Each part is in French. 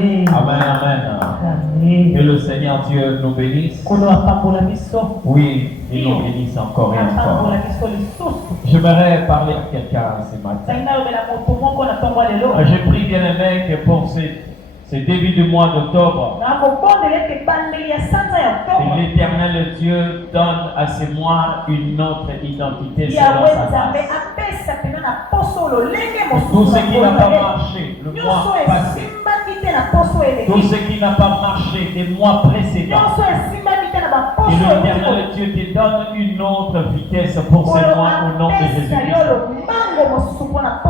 Amen, amen. Que le Seigneur Dieu nous bénisse. Oui, il nous bénisse encore et encore. J'aimerais parler à quelqu'un ce matin. J'ai pris bien aimé que pour ces débuts du mois d'octobre, l'Éternel Dieu donne à ces mois une autre identité selon sa grâce. Tout ce qui n'a pas marché le mois passé, tout ce qui n'a pas marché des mois précédents, et l'Éternel Dieu te donne une autre vitesse pour ces mois au nom de Jésus-Christ.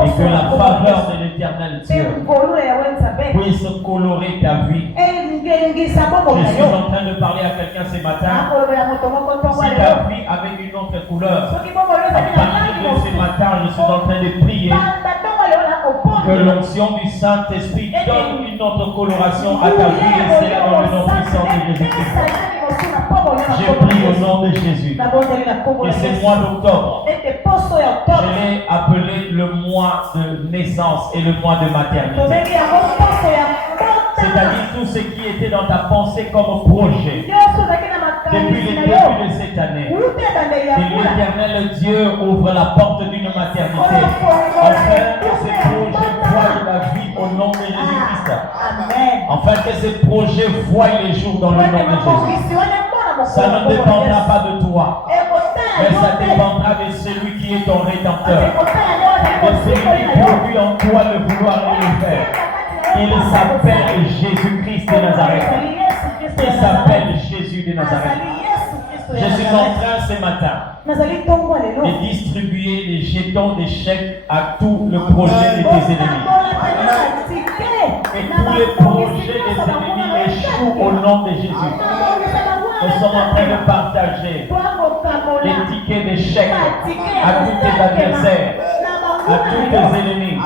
Et que la faveur de l'Éternel Dieu puisse colorer ta vie. Je suis en train de parler à quelqu'un ce matin. Si ta vie avec une autre couleur, à partir de ce matin, je suis en train de prier que l'onction du Saint-Esprit donne une autre coloration à ta vie, et c'est dans le nom puissant de Jésus-Christ. J'ai prié au nom de Jésus. Et ce mois d'octobre, je l'ai appelé le mois de naissance et le mois de maternité. C'est-à-dire tout ce qui était dans ta pensée comme projet depuis le début de cette année. Et l'Éternel Dieu ouvre la porte d'une maternité afin que ces projets voient la vie au nom de Jésus-Christ. Afin que ces projets voient les jours dans le nom de Jésus. Ça ne dépendra pas de toi, mais ça dépendra de celui qui est ton rédempteur, de celui qui produit en toi le vouloir et le faire. Il s'appelle Jésus-Christ de Nazareth. Il s'appelle Jésus de Nazareth. Je suis en train ce matin de distribuer les jetons d'échecs à tout le projet de tes ennemis. Et tous les projets des ennemis échouent au nom de Jésus. Nous sommes en train de partager les tickets d'échecs à tous tes adversaires, à tous tes ennemis.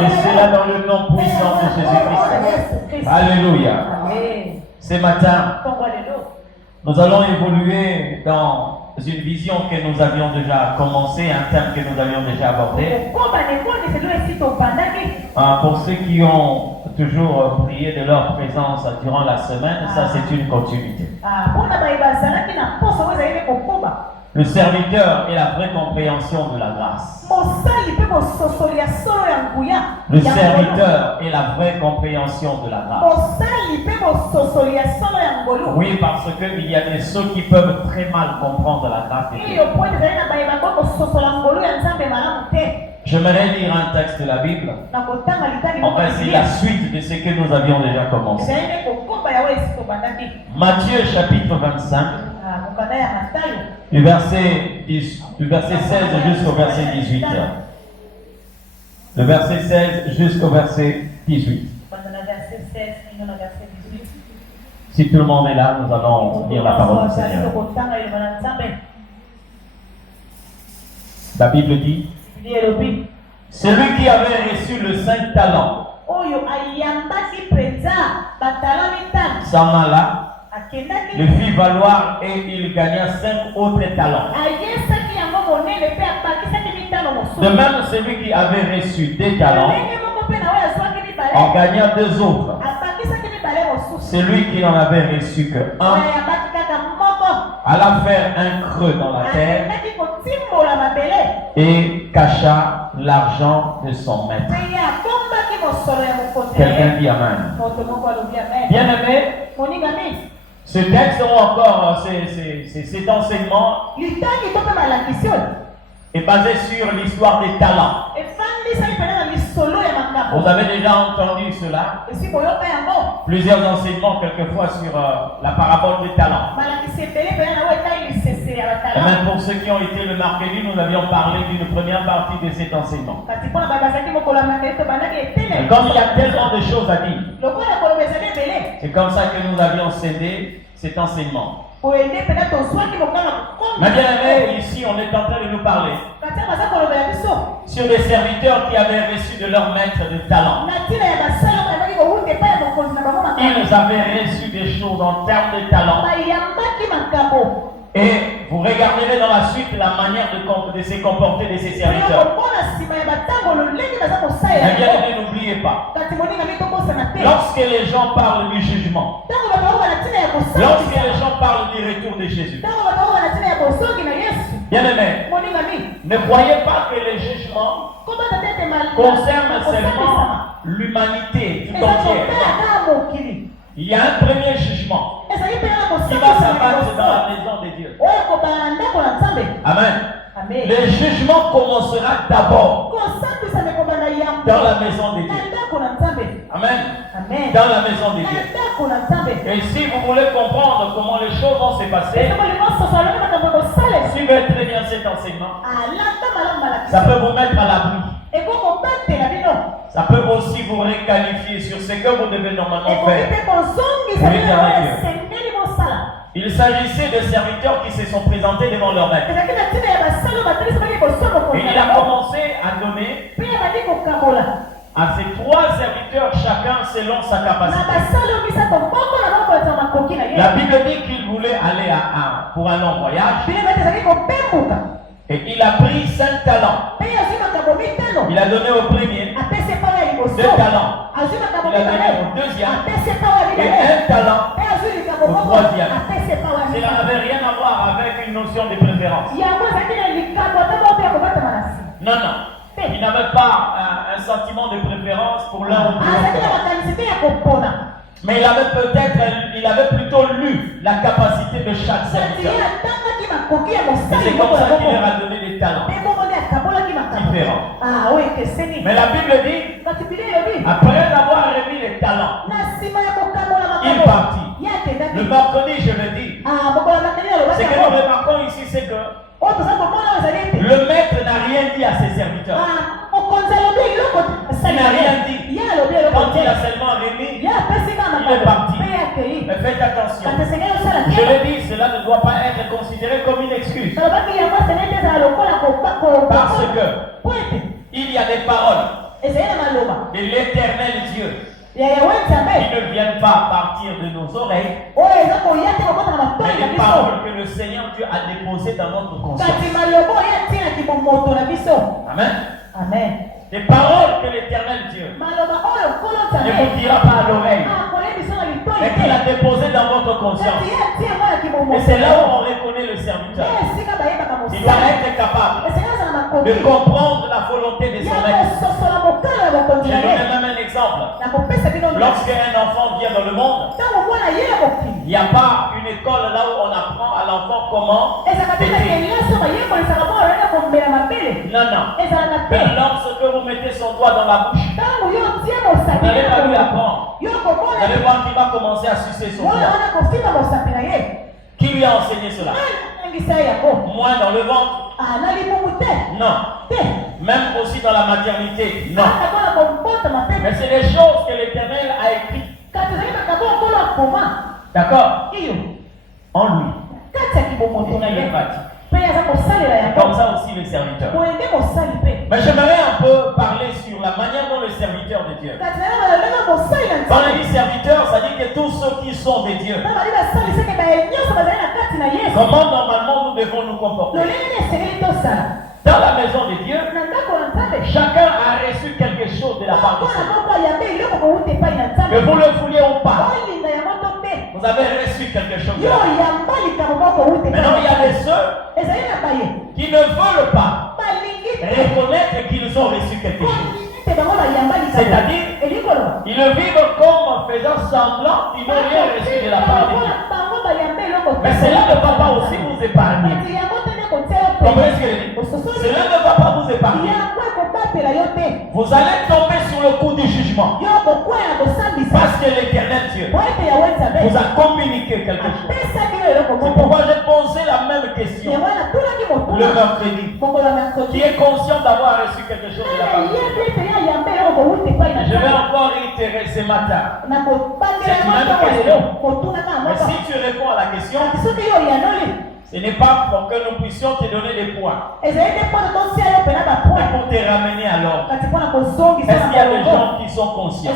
Et cela dans le nom puissant de Jésus-Christ. Alléluia. Ce matin, nous allons évoluer dans une vision que nous avions déjà commencé, un thème que nous avions déjà abordé. Pour ceux qui ont toujours prié de leur présence durant la semaine, ça c'est une continuité. Le serviteur est la vraie compréhension de la grâce. Le serviteur est la vraie compréhension de la grâce. Oui, parce qu'il y a des ceux qui peuvent très mal comprendre la grâce de Dieu. J'aimerais lire un texte de la Bible. Enfin, c'est la suite de ce que nous avions déjà commencé. Matthieu chapitre 25. Du verset 16 jusqu'au verset 18. Le verset 16 jusqu'au verset 18. Si tout le monde est là, nous allons lire la parole du Seigneur. La Bible dit: celui qui avait reçu le 5 talents s'en alla, le fit valoir et il gagna 5 autres talents. De même, celui qui avait reçu 2 talents en gagna 2 autres. Celui qui n'en avait reçu que 1 alla faire un creux dans la terre et cacha l'argent de son maître. Quelqu'un dit Amen. Bien aimé, ce texte ou encore cet enseignement est basé sur l'histoire des talents. Vous avez déjà entendu cela? Plusieurs enseignements quelquefois sur la parabole des talents. Et même pour ceux qui ont été le mercredi, nous avions parlé d'une première partie de cet enseignement. Et comme il y a tellement de choses à dire, c'est comme ça que nous avions cédé cet enseignement. Mais bien aimé, ici on est en train de nous parler sur des serviteurs qui avaient reçu de leur maître de talent. Ils avaient reçu des choses en termes de talent Et vous regarderez dans la suite la manière de se comporter de ses serviteurs. Mais bien aimé, n'oubliez pas. Lorsque les gens parlent du jugement, lorsque les gens parlent du retour de Jésus, bien aimé, ne croyez pas que les jugements concernent seulement l'humanité tout entière. Il y a un premier jugement qui va s'abattre dans la maison de Dieu. Amen. Le jugement commencera d'abord dans la maison de Dieu. Amen. Dans la maison de Dieu. Et si vous voulez comprendre comment les choses vont se passer, suivez très bien cet enseignement. Ça peut vous mettre à l'abri. Ça peut aussi vous requalifier sur ce que vous devez normalement faire. Il s'agissait de serviteurs qui se sont présentés devant leur maître. Et il a commencé à donner à ces 3 serviteurs chacun selon sa capacité. La Bible dit qu'il voulait aller pour un long voyage. Et il a pris 5 talents. Il a donné au premier 2 talents. Il a donné au deuxième et 1 talent au troisième. Cela n'avait rien à voir avec une notion de préférence. Non, non. Il n'avait pas un sentiment de préférence pour l'un ou l'autre. Mais il avait plutôt lu la capacité de chaque serviteur. Et c'est comme ça qu'il leur a donné des talents différents. Mais la Bible dit, après avoir remis les talents, il partit. Le mercredi, je le dis. Ce que nous remarquons ici, c'est que le maître n'a rien dit à ses serviteurs. Il n'a rien dit. Quand il a seulement remis, il est parti. Mais faites attention. Je le dis, cela ne doit pas être considéré comme une excuse. Parce que il y a des paroles de l'Éternel Dieu qui ne viennent pas partir de nos oreilles, mais des paroles que le Seigneur Dieu a déposées dans notre conscience. Amen. Amen. Des paroles que l'Éternel Dieu ne vous dira pas à l'oreille, mais qu'il a déposées dans votre conscience. Et c'est là où on reconnaît le serviteur. Il doit être capable de comprendre la volonté de son maître. J'ai donné même un exemple. Lorsqu'un enfant vient dans le monde, il n'y a pas une école là où on apprend à l'enfant comment péter. Non, non. Mais lorsque vous mettez son doigt dans la bouche, vous n'allez pas lui apprendre. Vous allez voir qu'il va commencer à sucer son doigt. Qui lui a enseigné cela? Moi dans le ventre? Non. Même aussi dans la maternité? Non. Mais c'est des choses que l'Éternel a écrites. D'accord? En lui. Et il est pratique. Comme ça aussi les serviteurs. Mais j'aimerais un peu parler sur la manière dont les serviteurs de Dieu. Quand on dit serviteurs, ça dit que tous ceux qui sont des dieux. Comment normalement nous devons nous comporter? Dans la maison de Dieu, chacun a reçu quelque chose de la part de Dieu. Que vous le vouliez ou pas, vous avez reçu quelque chose de la part de Dieu. Maintenant, il y a des ceux qui ne veulent pas reconnaître qu'ils ont reçu quelque chose. C'est-à-dire, ils le vivent comme faisant semblant qu'ils n'ont rien reçu de la part de Dieu. Mais cela ne va pas aussi vous épargner. Comprenez ce que je dis? Cela ne va pas vous épargner. Vous allez tomber sur le coup du jugement. Parce que l'Éternel Dieu vous a communiqué quelque chose. C'est pourquoi j'ai posé la même question le mercredi. Qui est conscient d'avoir reçu quelque chose de la part de Dieu? Je vais encore réitérer ce matin. C'est une même question. Mais si tu réponds à la question, ce n'est pas pour que nous puissions te donner des points, mais pour te ramener à l'ordre. Est-ce qu'il y a des gens qui sont conscients?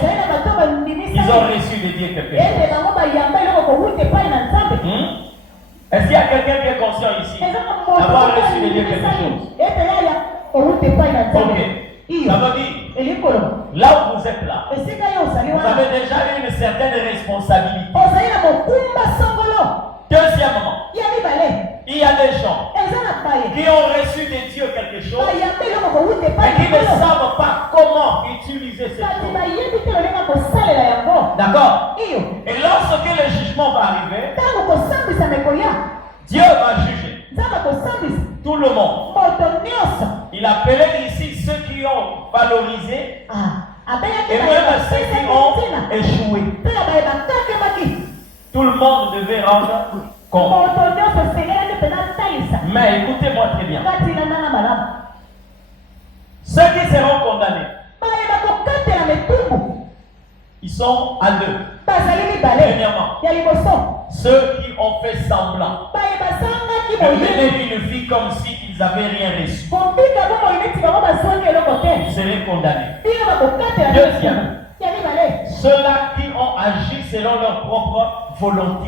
Ils ont reçu de Dieu quelque chose. Est-ce qu'il y a quelqu'un qui est conscient ici d'avoir reçu de Dieu quelque chose? Ok. Ça veut dire, là où vous êtes là, vous avez déjà eu une certaine responsabilité. Deuxièmement, il y a des gens qui ont reçu de Dieu quelque chose et qui ne savent pas comment utiliser cette chose. D'accord? Et lorsque le jugement va arriver, Dieu va juger tout le monde. Il appelait ici ceux qui ont valorisé et même ceux qui ont échoué. Tout le monde devait rendre compte. Mais écoutez-moi très bien. Ceux qui seront condamnés, ils sont à deux. Premièrement, ceux qui ont fait semblant de mener une vie comme s'ils n'avaient rien reçu, ils seraient condamnés. Deuxièmement, ceux-là qui ont agi selon leur propre volonté,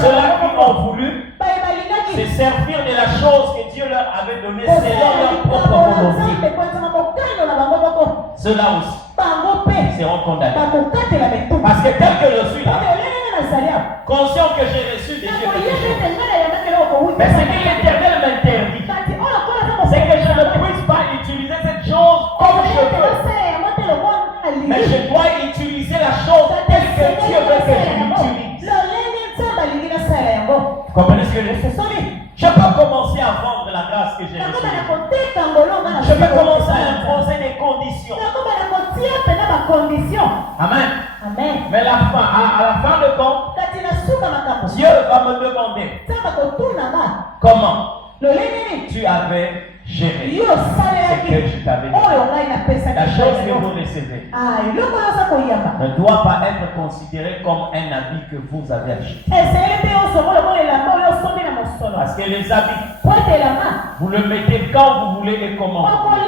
ceux-là qui ont voulu se servir de la chose que Dieu leur avait donnée selon leur propre volonté, ceux-là aussi seront condamnés. Parce que tel que je suis là, conscient que j'ai reçu de Dieu quelque chose, mais ce que l'Éternel m'interdit, c'est que je ne puisse pas utiliser cette chose comme je veux. Mais je dois utiliser la chose telle que Dieu veut que je l'utilise. Vous comprenez ce que je dis? Je peux commencer à vendre la grâce que j'ai reçue. Je peux commencer à imposer des conditions. Amen. Mais à la fin de compte, Dieu va me demander comment tu avais géré ce que je t'avais dit. La chose que vous recevez ne doit pas être considérée comme un habit que vous avez acheté. Parce que les habits, vous le mettez quand vous voulez et comment vous voulez.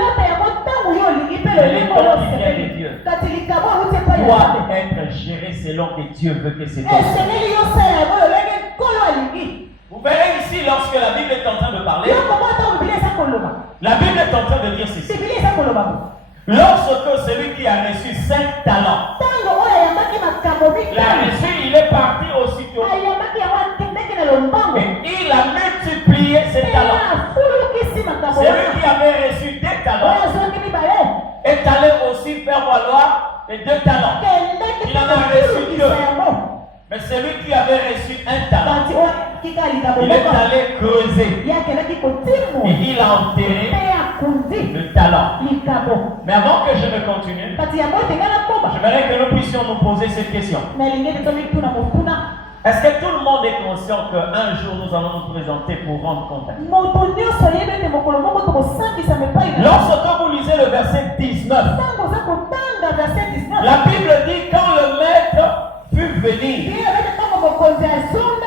Mais les dons qui viennent de Dieu doivent être gérés selon que Dieu veut que c'est fait. Vous verrez ici, lorsque la Bible est en train de parler, la Bible est en train de dire ceci. Lorsque celui qui a reçu 5 talents l'a reçu, il est parti aussitôt. Et il a multiplié ses talents. Celui qui avait reçu 2 talents est allé aussi faire valoir les 2 talents. Il en a reçu 2. Mais celui qui avait reçu 1 talent, il est allé creuser et il a enterré le talent. Mais avant que je ne continue, j'aimerais que nous puissions nous poser cette question. Est-ce que tout le monde est conscient qu'un jour nous allons nous présenter pour rendre compte? Lorsque vous lisez le verset 19, la Bible dit quand le maître fut venir,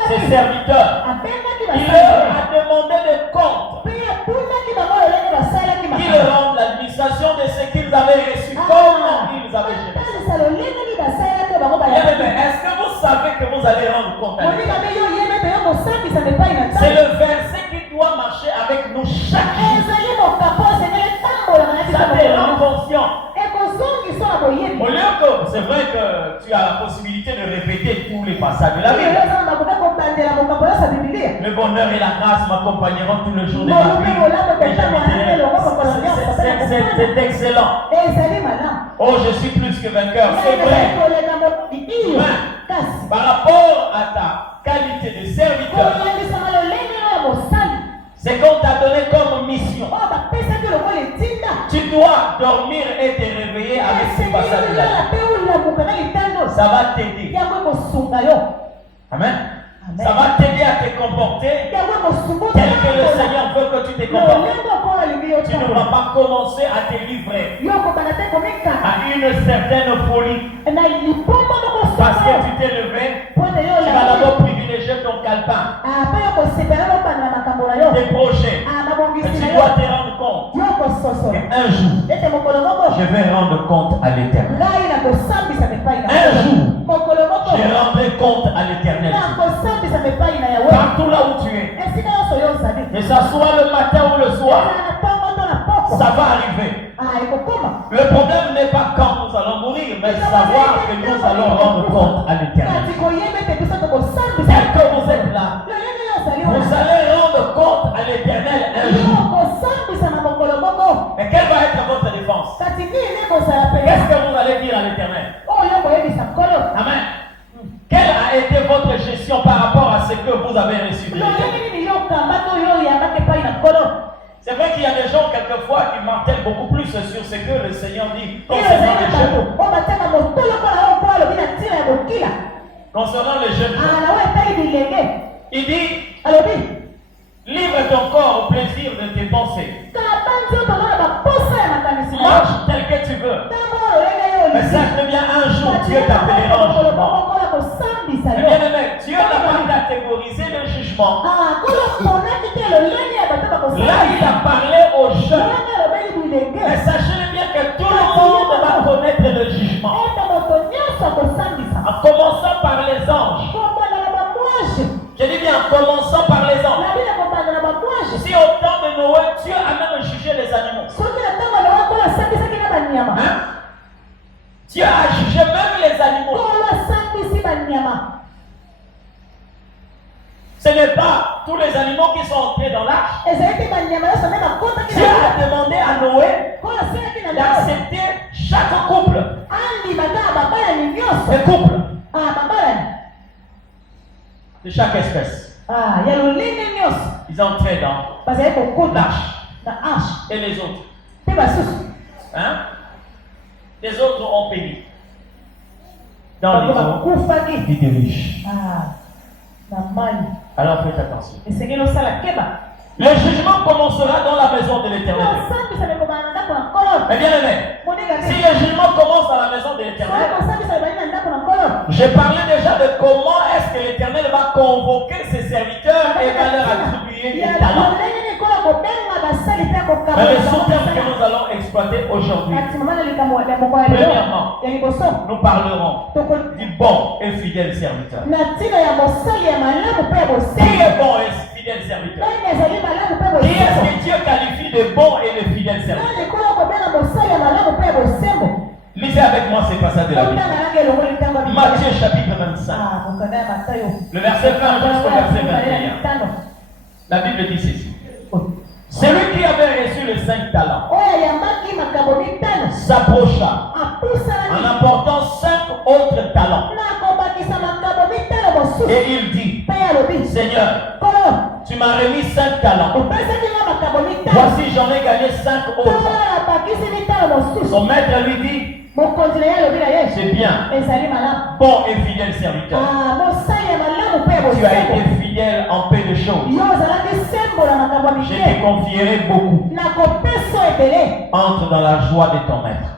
ses serviteurs, il leur a demandé des comptes, qu'ils rendent l'administration de ce qu'ils avaient reçu, comment ils avaient géré. Est-ce que vous savez que vous allez rendre compte à l'Éternel? C'est le verset qui doit marcher avec nous chaque jour. Ça te rend conscient. Au lieu que, c'est vrai que tu as la possibilité de répéter tous les passages de la Bible. Le bonheur et la grâce m'accompagneront tout le jour de ma vie. C'est excellent. Oh, je suis plus que vainqueur. C'est vrai. Par rapport à ta qualité de serviteur, c'est qu'on t'a donné comme mission. Tu dois dormir et te réveiller avec ce passage de la vie. Ça va t'aider. Amen. Ça va t'aider à te comporter tel que le Seigneur veut que tu te comportes. Tu ne vas pas commencer à te livrer à une certaine folie. Parce que tu t'es levé, tu vas d'abord privilégier ton calepin, tes projets. Et tu dois te rendre compte qu'un jour, je vais rendre compte à l'Éternel. Un jour, je rendrai compte à l'Éternel. ça soit le matin ou le soir, ça va arriver. Le problème n'est pas quand nous allons mourir, mais savoir que nous allons rendre compte à l'Éternel. Tel que vous êtes là, vous allez rendre compte à l'Éternel un jour. Mais quelle va être votre défense? Qu'est-ce que vous allez dire à l'Éternel? Amen. Quelle a été votre gestion par rapport à ce que vous avez reçu de l'Éternel? C'est vrai qu'il y a des gens quelquefois qui martèlent beaucoup plus sur ce que le Seigneur dit concernant les jeunes. Concernant les jeunes gens. Il dit, livre ton corps au plaisir de tes pensées. Marche tel que tu veux. Mais sache bien un jour Dieu t'appellera en jugement. Bien aimé, Dieu n'a pas catégorisé le jugement. Là, il a parlé aux jeunes. Mais sachez bien que tout le monde va connaître le jugement. En commençant par les anges. Je dis bien en commençant par les anges. Si au temps de Noé, Dieu a même jugé les animaux. Hein? Dieu a jugé même les animaux. Ce n'est pas tous les animaux qui sont entrés dans l'arche. Dieu a demandé à Noé d'accepter chaque couple. Un couple de chaque espèce. Ils entraient dans l'arche. Et les autres. Hein? Les autres ont péri. Dans les eaux des riches. Alors faites attention. Le jugement commencera dans la maison de l'Éternel. Mais bien aimé, si le jugement commence dans la maison de l'Éternel, j'ai parlé déjà de comment est-ce que l'Éternel va convoquer ses serviteurs et va leur attribuer des talents. Mais le sous-terme que nous allons exploiter aujourd'hui, premièrement, nous parlerons du bon et fidèle serviteur. Qui est bon et fidèle serviteur? Qui est-ce que Dieu qualifie de bon et de fidèle serviteur? Lisez avec moi ces passages de la Bible. Matthieu chapitre 25. Le verset 20 jusqu'au verset 21. La Bible dit ceci. Celui qui avait reçu les 5 talents s'approcha en apportant 5 autres talents. Et il dit, Seigneur, tu m'as remis 5 talents. Voici, j'en ai gagné 5 autres. Son maître lui dit, c'est bien, bon et fidèle serviteur. Tu as été fidèle en peu de choses. Je te confierai beaucoup. Entre dans la joie de ton maître.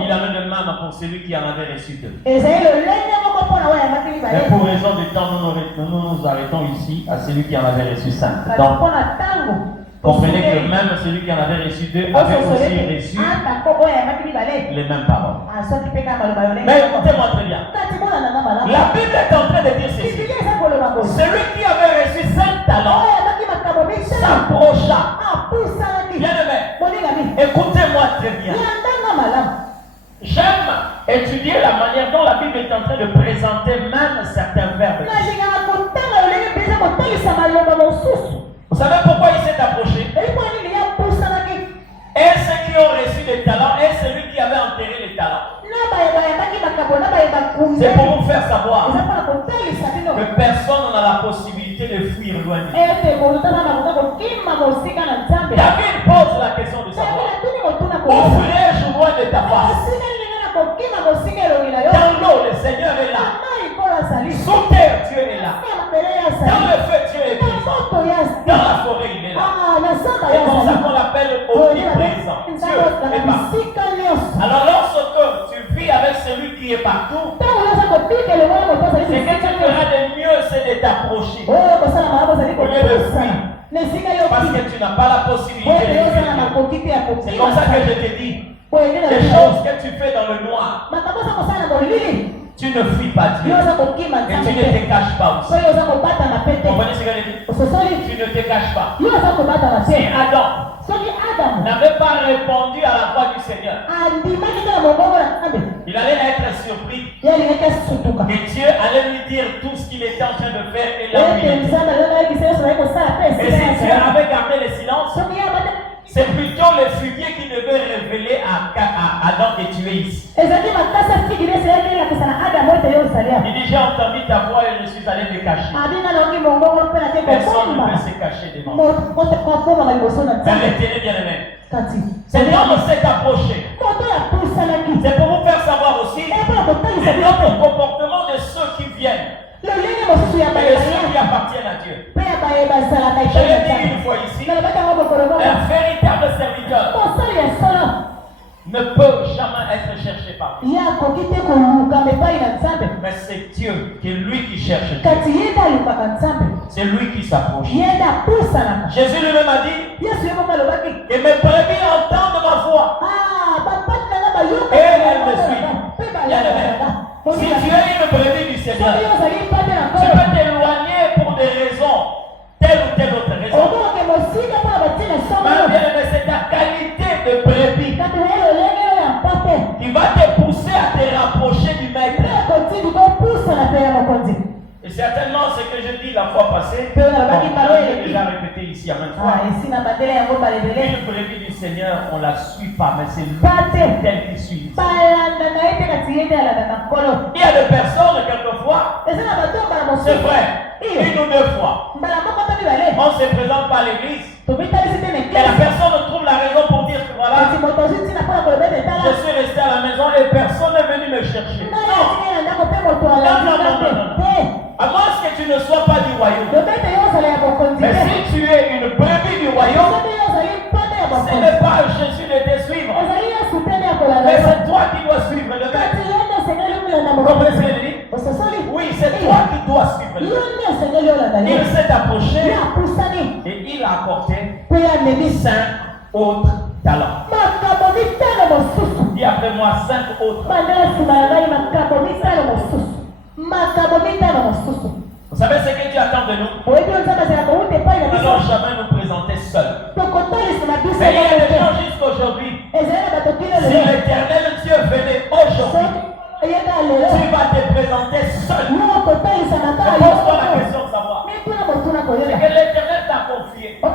Il amène le même pour celui qui en avait reçu 2. Mais pour raison de temps, nous nous arrêtons ici à celui qui en avait reçu 5. Donc, comprenez que même celui qui en avait reçu 2 avait aussi reçu les mêmes paroles. Mais écoutez-moi très bien. La Bible est en train de dire ceci. Celui qui avait reçu 5 talents s'approcha. Bien aimé, écoutez-moi très bien. J'aime étudier la manière dont la Bible est en train de présenter même certains verbes. Vous savez pourquoi il s'est approché? Et ceux qui ont reçu des talents et celui qui avait enterré les talents. C'est pour vous faire savoir que personne n'a la possibilité de fuir loin de Dieu. David pose la question de savoir, où fuirais-je loin de ta face? Dans l'eau, le Seigneur est là. Sous terre, Dieu est là. Dans le feu, Dieu est présent. Dans la forêt, il est là. C'est pour ça qu'on l'appelle omniprésent. Dieu est partout. Alors lorsque tu vis avec celui qui est partout, ce que tu feras de mieux, c'est de t'approcher. Au lieu de fuir. Parce que tu n'as pas la possibilité de fuir. C'est comme ça que je te dis. Les choses que tu fais dans le noir, Tu ne fuis pas Dieu. Et tu ne te caches pas aussi. Comprenez ce que je dis? Tu ne te caches pas. Si Adam n'avait pas répondu à la voix du Seigneur, il allait être surpris. Et Dieu allait lui dire tout ce qu'il était en train de faire et là où il était. Et si Dieu avait gardé le silence, c'est plutôt le figuier qui devait révéler à Adam que tu es ici. Il dit, j'ai entendu ta voix et je suis allé me cacher. Personne ne peut se cacher devant moi. Retenez bien les mains. Cet homme s'est approché. C'est pour vous faire savoir aussi c'est notre comportement de ceux qui viennent. Et de ceux qui appartiennent à Dieu. Je l'ai dit une fois ici, un véritable serviteur ne peut jamais être cherché par Dieu. Mais c'est Dieu, qui est lui qui cherche Dieu. C'est lui qui s'approche. Jésus lui-même a dit que mes brebis entendent ma voix. Et elles me suivent. Si tu es une brebis du Seigneur, tu peux t'éloigner pour des raisons, telle ou telle autre raison. Mais c'est ta qualité de brebis qui va te pousser à te rapprocher du maître. Et certainement ce que je dis la fois passée, je l'ai déjà répété ici à maintes fois. Une brebis du Seigneur, on ne la suit pas, mais c'est lui tel qui suit. Il y a des personnes, quelquefois, c'est vrai, une ou deux fois, on ne se présente pas à l'église. Et la personne trouve la raison pour dire que voilà, je suis resté à la maison et personne n'est venu me chercher. Non. À moins que tu ne sois pas du royaume. Mais si tu es une brebis du royaume, ce n'est pas Jésus de te suivre. Mais c'est toi qui dois suivre le maître. Vous comprenez ce que je dis? Oui, c'est toi qui dois suivre le maître. Il s'est approché et il a apporté 5 autres talents. Dis après moi 5 autres. Vous savez ce que Dieu attend de nous? Nous n'allons jamais nous présenter seuls. Mais il y a des gens jusqu'aujourd'hui. Si l'Éternel Dieu venait aujourd'hui, tu vas te présenter seul. Pose-toi la question de savoir. C'est que l'Éternel t'a confié. Il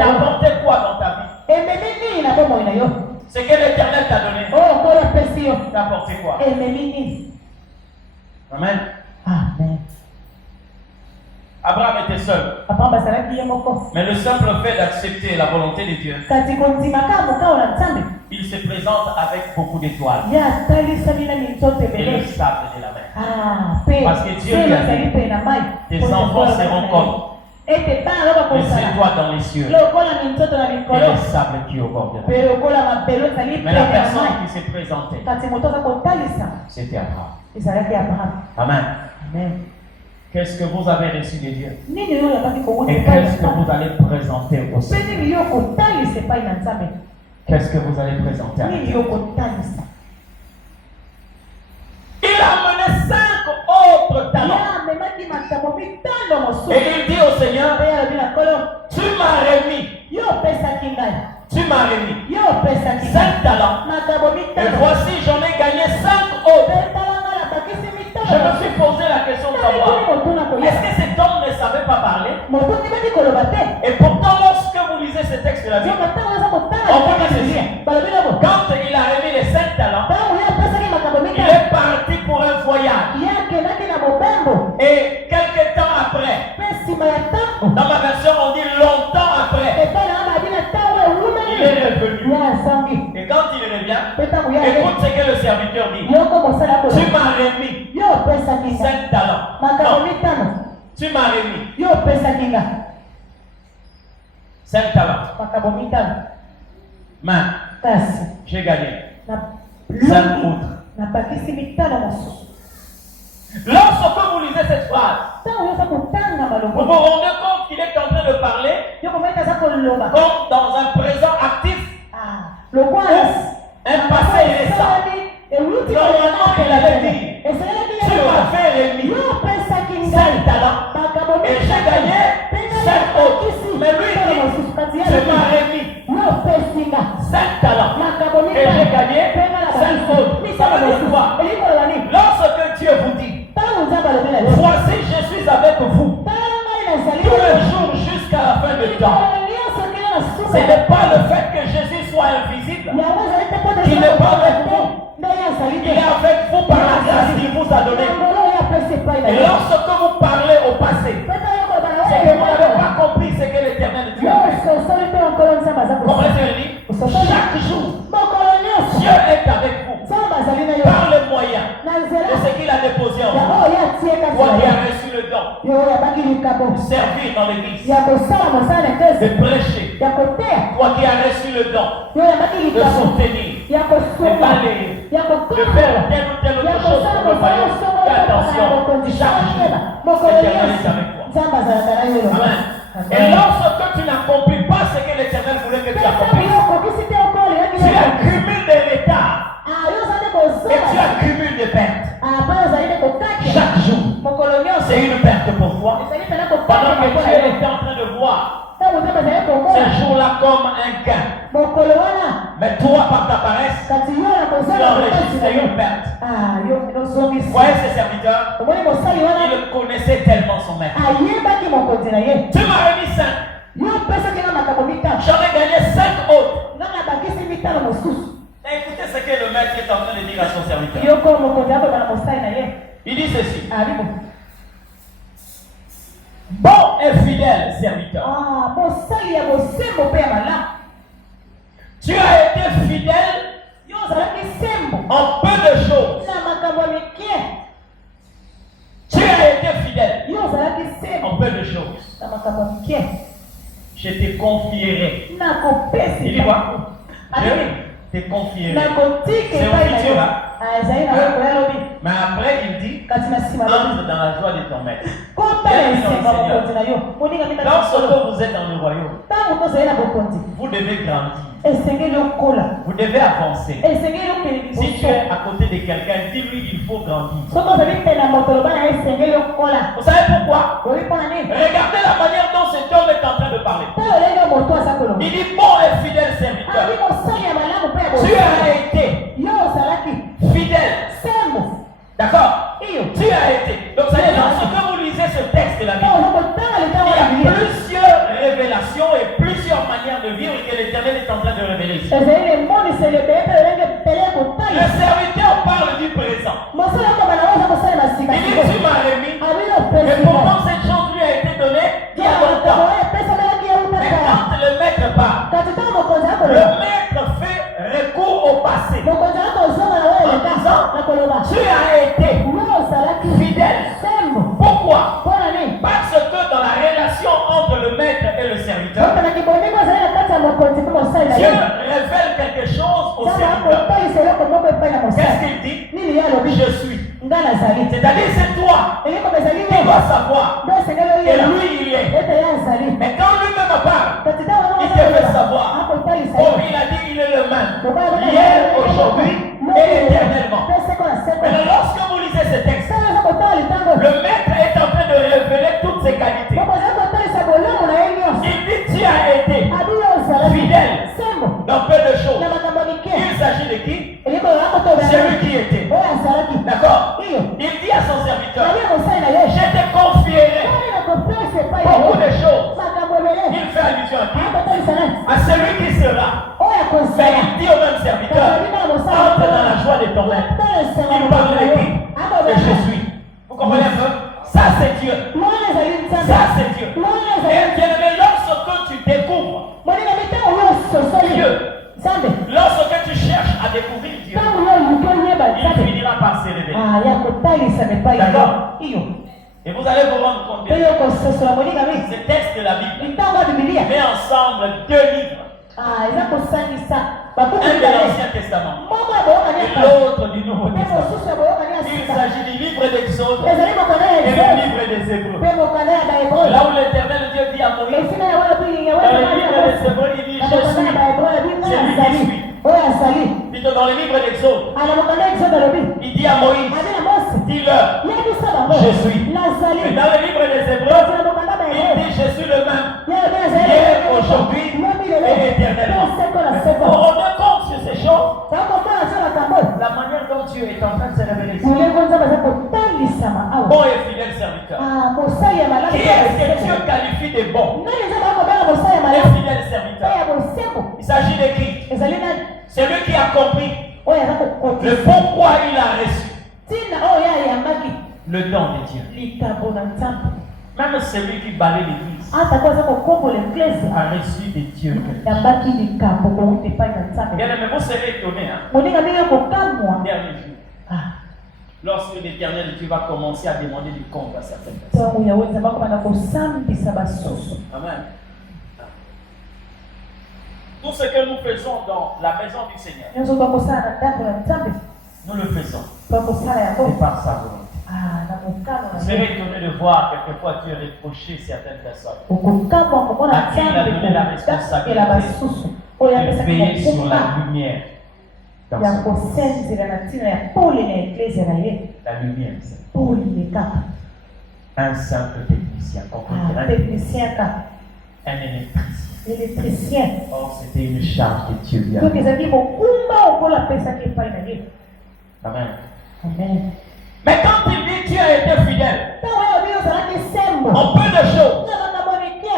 a apporté quoi dans ta vie? C'est que l'Éternel t'a donné. T'a apporté quoi? Amen. Amen. Abraham était seul. Mais le simple fait d'accepter la volonté de Dieu, il se présente avec beaucoup d'étoiles et le sable de la mer. Parce que Dieu lui a dit, tes enfants seront comme les étoiles dans les cieux et les sables qui au bord de la mer. Mais la personne qui s'est présentée, c'était Abraham. Amen. Qu'est-ce que vous avez reçu de Dieu? Et qu'est-ce que vous allez présenter au Seigneur? Qu'est-ce que vous allez présenter à Dieu? Il a amené 5 autres talents. Et il dit au Seigneur, tu m'as remis. Tu m'as remis 5 talents. Et voici, j'en ai gagné 5 autres. Je me suis posé la question de savoir, est-ce que cet homme ne savait pas parler? Et pourtant, lorsque vous lisez ce texte de la Bible, on peut dire ceci. Quand il a remis les 5 talents, il est parti pour un voyage. Et quelques temps après, dans ma version, on dit longtemps après, il est revenu. Et quand il revient, écoute ce que le serviteur dit. Tu m'as remis 5 talents. Non. Tu m'as remis 5 talents. Mais j'ai gagné 5 autres. Lorsque vous lisez cette phrase, vous vous rendez compte qu'il est en train de parler comme dans un présent actif, un passé récent. Normalement, il avait dit Tu m'avais remis 5 talents et j'ai gagné 5 autres. Mais lui dit, tu m'as remis 5 talents et j'ai gagné 5 autres. Ça veut dire quoi? Lorsque Dieu vous dit, voici je suis avec vous tous les jours jusqu'à la fin du temps. Ce n'est pas le fait que Jésus soit invisible qui n'est pas avec vous. Il est avec vous par la grâce qu'il vous a donnée. Et lorsque vous parlez au passé, c'est que vous n'avez pas compris ce que l'Éternel Dieu a fait. Comprenez-vous? Chaque jour, Dieu est avec vous par les moyens de ce qu'il a déposé en vous. Toi qui as reçu le don de servir dans l'église, de prêcher. Toi qui as reçu le don de soutenir, de balayer, de faire telle ou telle autre chose pour le royaume. Fais attention, chaque jour, l'Éternel est avec toi. Amen. Et lorsque tu n'accomplis pas ce que l'Éternel voulait que tu accomplisses, tu accumules des retards et tu accumules des pertes. Chaque jour, c'est une perte pour toi. Pendant que tu es en train de voir ce jour-là comme un gain. Mais toi, par ta paresse, tu enregistres une perte. Voyez ces serviteurs, ils connaissaient tellement son maître. Tu m'as remis 5. J'en ai gagné 5 autres. Écoutez ce que le maître est en train de dire à son serviteur. Il dit ceci. Bon et fidèle serviteur. Tu as été fidèle en peu de choses. Tu as été fidèle en peu de choses. Je te confierai. Il dit quoi? Je te confierai. C'est au futur. Mais après, il dit, entre dans la joie de ton maître. Lorsque vous êtes dans le royaume, vous devez grandir. Vous devez avancer. Si tu es à côté de quelqu'un, dis-lui qu'il faut grandir. Vous savez pourquoi? Regardez la manière dont cet homme est en train de parler. Il dit, bon et fidèle serviteur. Tu as été fidèle. D'accord? Tu as été. Donc, ça y est, lorsque vous lisez ce texte de la Bible, il y a plusieurs révélations et plusieurs manières de vivre que l'Éternel est en train de révéler ici. Le serviteur parle du présent. Il dit, tu m'as remis, mais pourtant cette chose lui a été donnée il y a longtemps. Mais quand le maître parle, le maître fait recours au passé. En disant, tu as été fidèle. Pourquoi? Parce que dans la relation entre le maître et le serviteur, Dieu révèle quelque chose au serviteur. Qu'est-ce qu'il dit? Je suis. C'est-à-dire c'est toi qui dois savoir que lui il est. Mais quand lui-même parle, il te fait savoir. Oh, il a dit il est le même. Hier, aujourd'hui et éternellement. Mais lorsque vous lisez ce texte, le maître est en train de révéler toutes ses qualités. Il dit tu as été fidèle dans peu de choses. Il s'agit de qui? Celui qui était. D'accord? Il dit à son serviteur, je te confierai beaucoup de choses. Il fait allusion à qui? À celui qui sera. Mais il dit au même serviteur, entre dans la joie de ton maître. Il parle de qui? Que je suis. Vous comprenez un peu? Ça c'est Dieu. Ça c'est Dieu. Et bien aimé, lorsque tu découvres Dieu, lorsque tu cherches à découvrir Dieu, il finira par se révéler. D'accord? Et vous allez vous rendre compte que ce texte de la Bible met ensemble 2 livres. Un de l'Ancien Testament et l'autre du Nouveau Testament. Il s'agit du livre d'Exode et du livre des Hébreux. Là où l'Éternel Dieu dit à Moïse, dans le livre des Hébreux, il dit je suis, c'est lui qui suis. Plutôt dans le livre d'Exode, il dit à Moïse, Dis-leur, je suis. Et dans le livre des Hébreux, il dit, je suis le même. Hier, aujourd'hui et éternellement. Pour rendre compte sur ces choses, la manière dont Dieu est en train de se révéler. Bon et fidèle serviteur. Qui est-ce que Dieu qualifie de bon et fidèle serviteur? Il s'agit de qui? C'est lui qui a compris le pourquoi il a reçu le don de Dieu. Même celui qui balaye l'église a reçu de Dieu. Bien aimé, vous serez étonné. Dernier jour. Lorsque l'Éternel Dieu va commencer à demander du compte à certaines personnes. Amen. Tout ce que nous faisons dans la maison du Seigneur, nous le faisons. C'est par sa volonté. Vous serez étonné de voir quelquefois Dieu reprocher certaines personnes à qui il a donné la responsabilité de veiller sur la lumière. La lumière, c'est un simple technicien, un électricien. Or, c'était une charge de Dieu. Amen. Amen. Mais quand il dit Dieu a été fidèle, en peu de choses,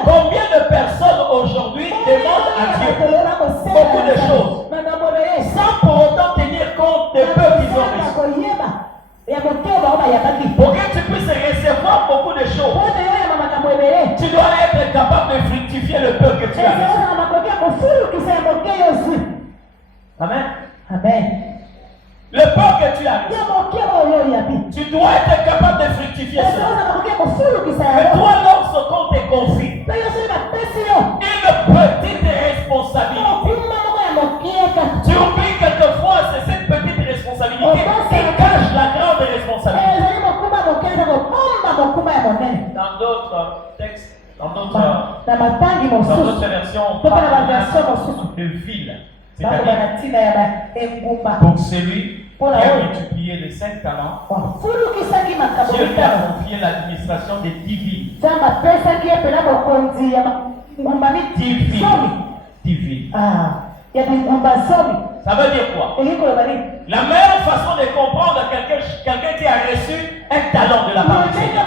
combien de personnes aujourd'hui demandent à Dieu beaucoup de choses sans pour autant tenir compte des peu qu'ils ont reçus? Pour que tu puisses recevoir beaucoup de choses, tu dois être capable de fructifier le peu que tu as reçu. Amen. Amen. Le peu que tu as reçu, tu dois être capable de fructifier cela. Mais toi, lorsqu'on te confie une petite responsabilité, tu oublies quelquefois c'est cette petite responsabilité qui cache la grande responsabilité. Dans d'autres textes, dans d'autres versions, on parle de ville. C'est-à-dire pour celui qui a multiplié les 5 talents, Dieu lui a confié l'administration des 10 villes. 10 villes. Ça veut dire quoi? La meilleure façon de comprendre quelqu'un qui a reçu un talent de la part du Seigneur,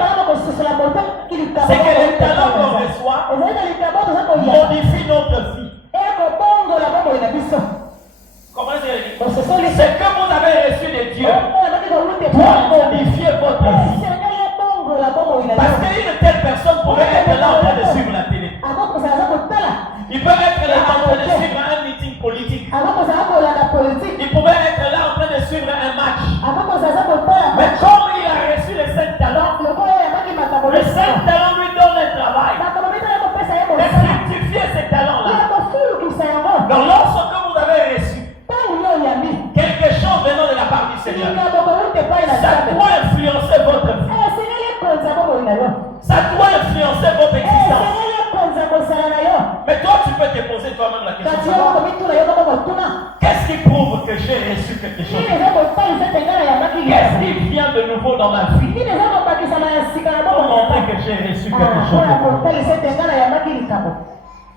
c'est que le talent qu'on reçoit modifie notre vie. Comment dire? C'est que vous avez reçu de Dieu pour modifier votre vie. Parce qu'une telle personne pourrait être là en train de suivre la télé. Il peut être là en train de suivre un meeting politique. Il pourrait être là en train de suivre un match. Mais comme il a reçu les 5 talents, les 5 talents lui donnent un travail. De fructifier ces talents-là. Donc lorsque vous avez reçu quelque chose venant de la part du Seigneur, ça doit influencer votre vie. Ça doit influencer votre existence. Mais toi, tu peux te poser toi-même la question. Qu'est-ce qui prouve que j'ai reçu quelque chose? Qu'est-ce qui vient de nouveau dans ma vie pour montrer que j'ai reçu quelque chose de nouveau?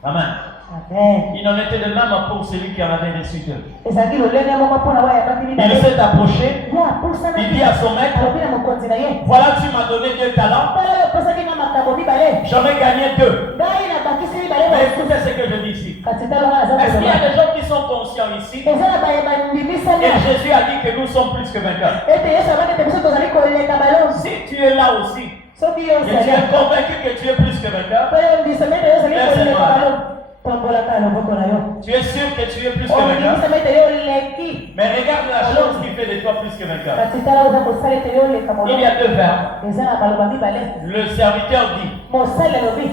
Amen. Il en était de même pour celui qui en avait reçu deux. Il s'est approché. Il dit à son maître, voilà, tu m'as donné 2 talents. J'en ai gagné 2. Mais écoutez ce que je dis ici. Est-ce qu'il y a des gens qui sont conscients ici? Et Jésus a dit que nous sommes plus que vainqueurs. Si tu es là aussi, et tu es convaincu que tu es plus que vainqueur, tu es sûr que tu es plus que vainqueur? Mais regarde la chose qui fait de toi plus que vainqueur. Il y a 2 verbes. Le serviteur dit,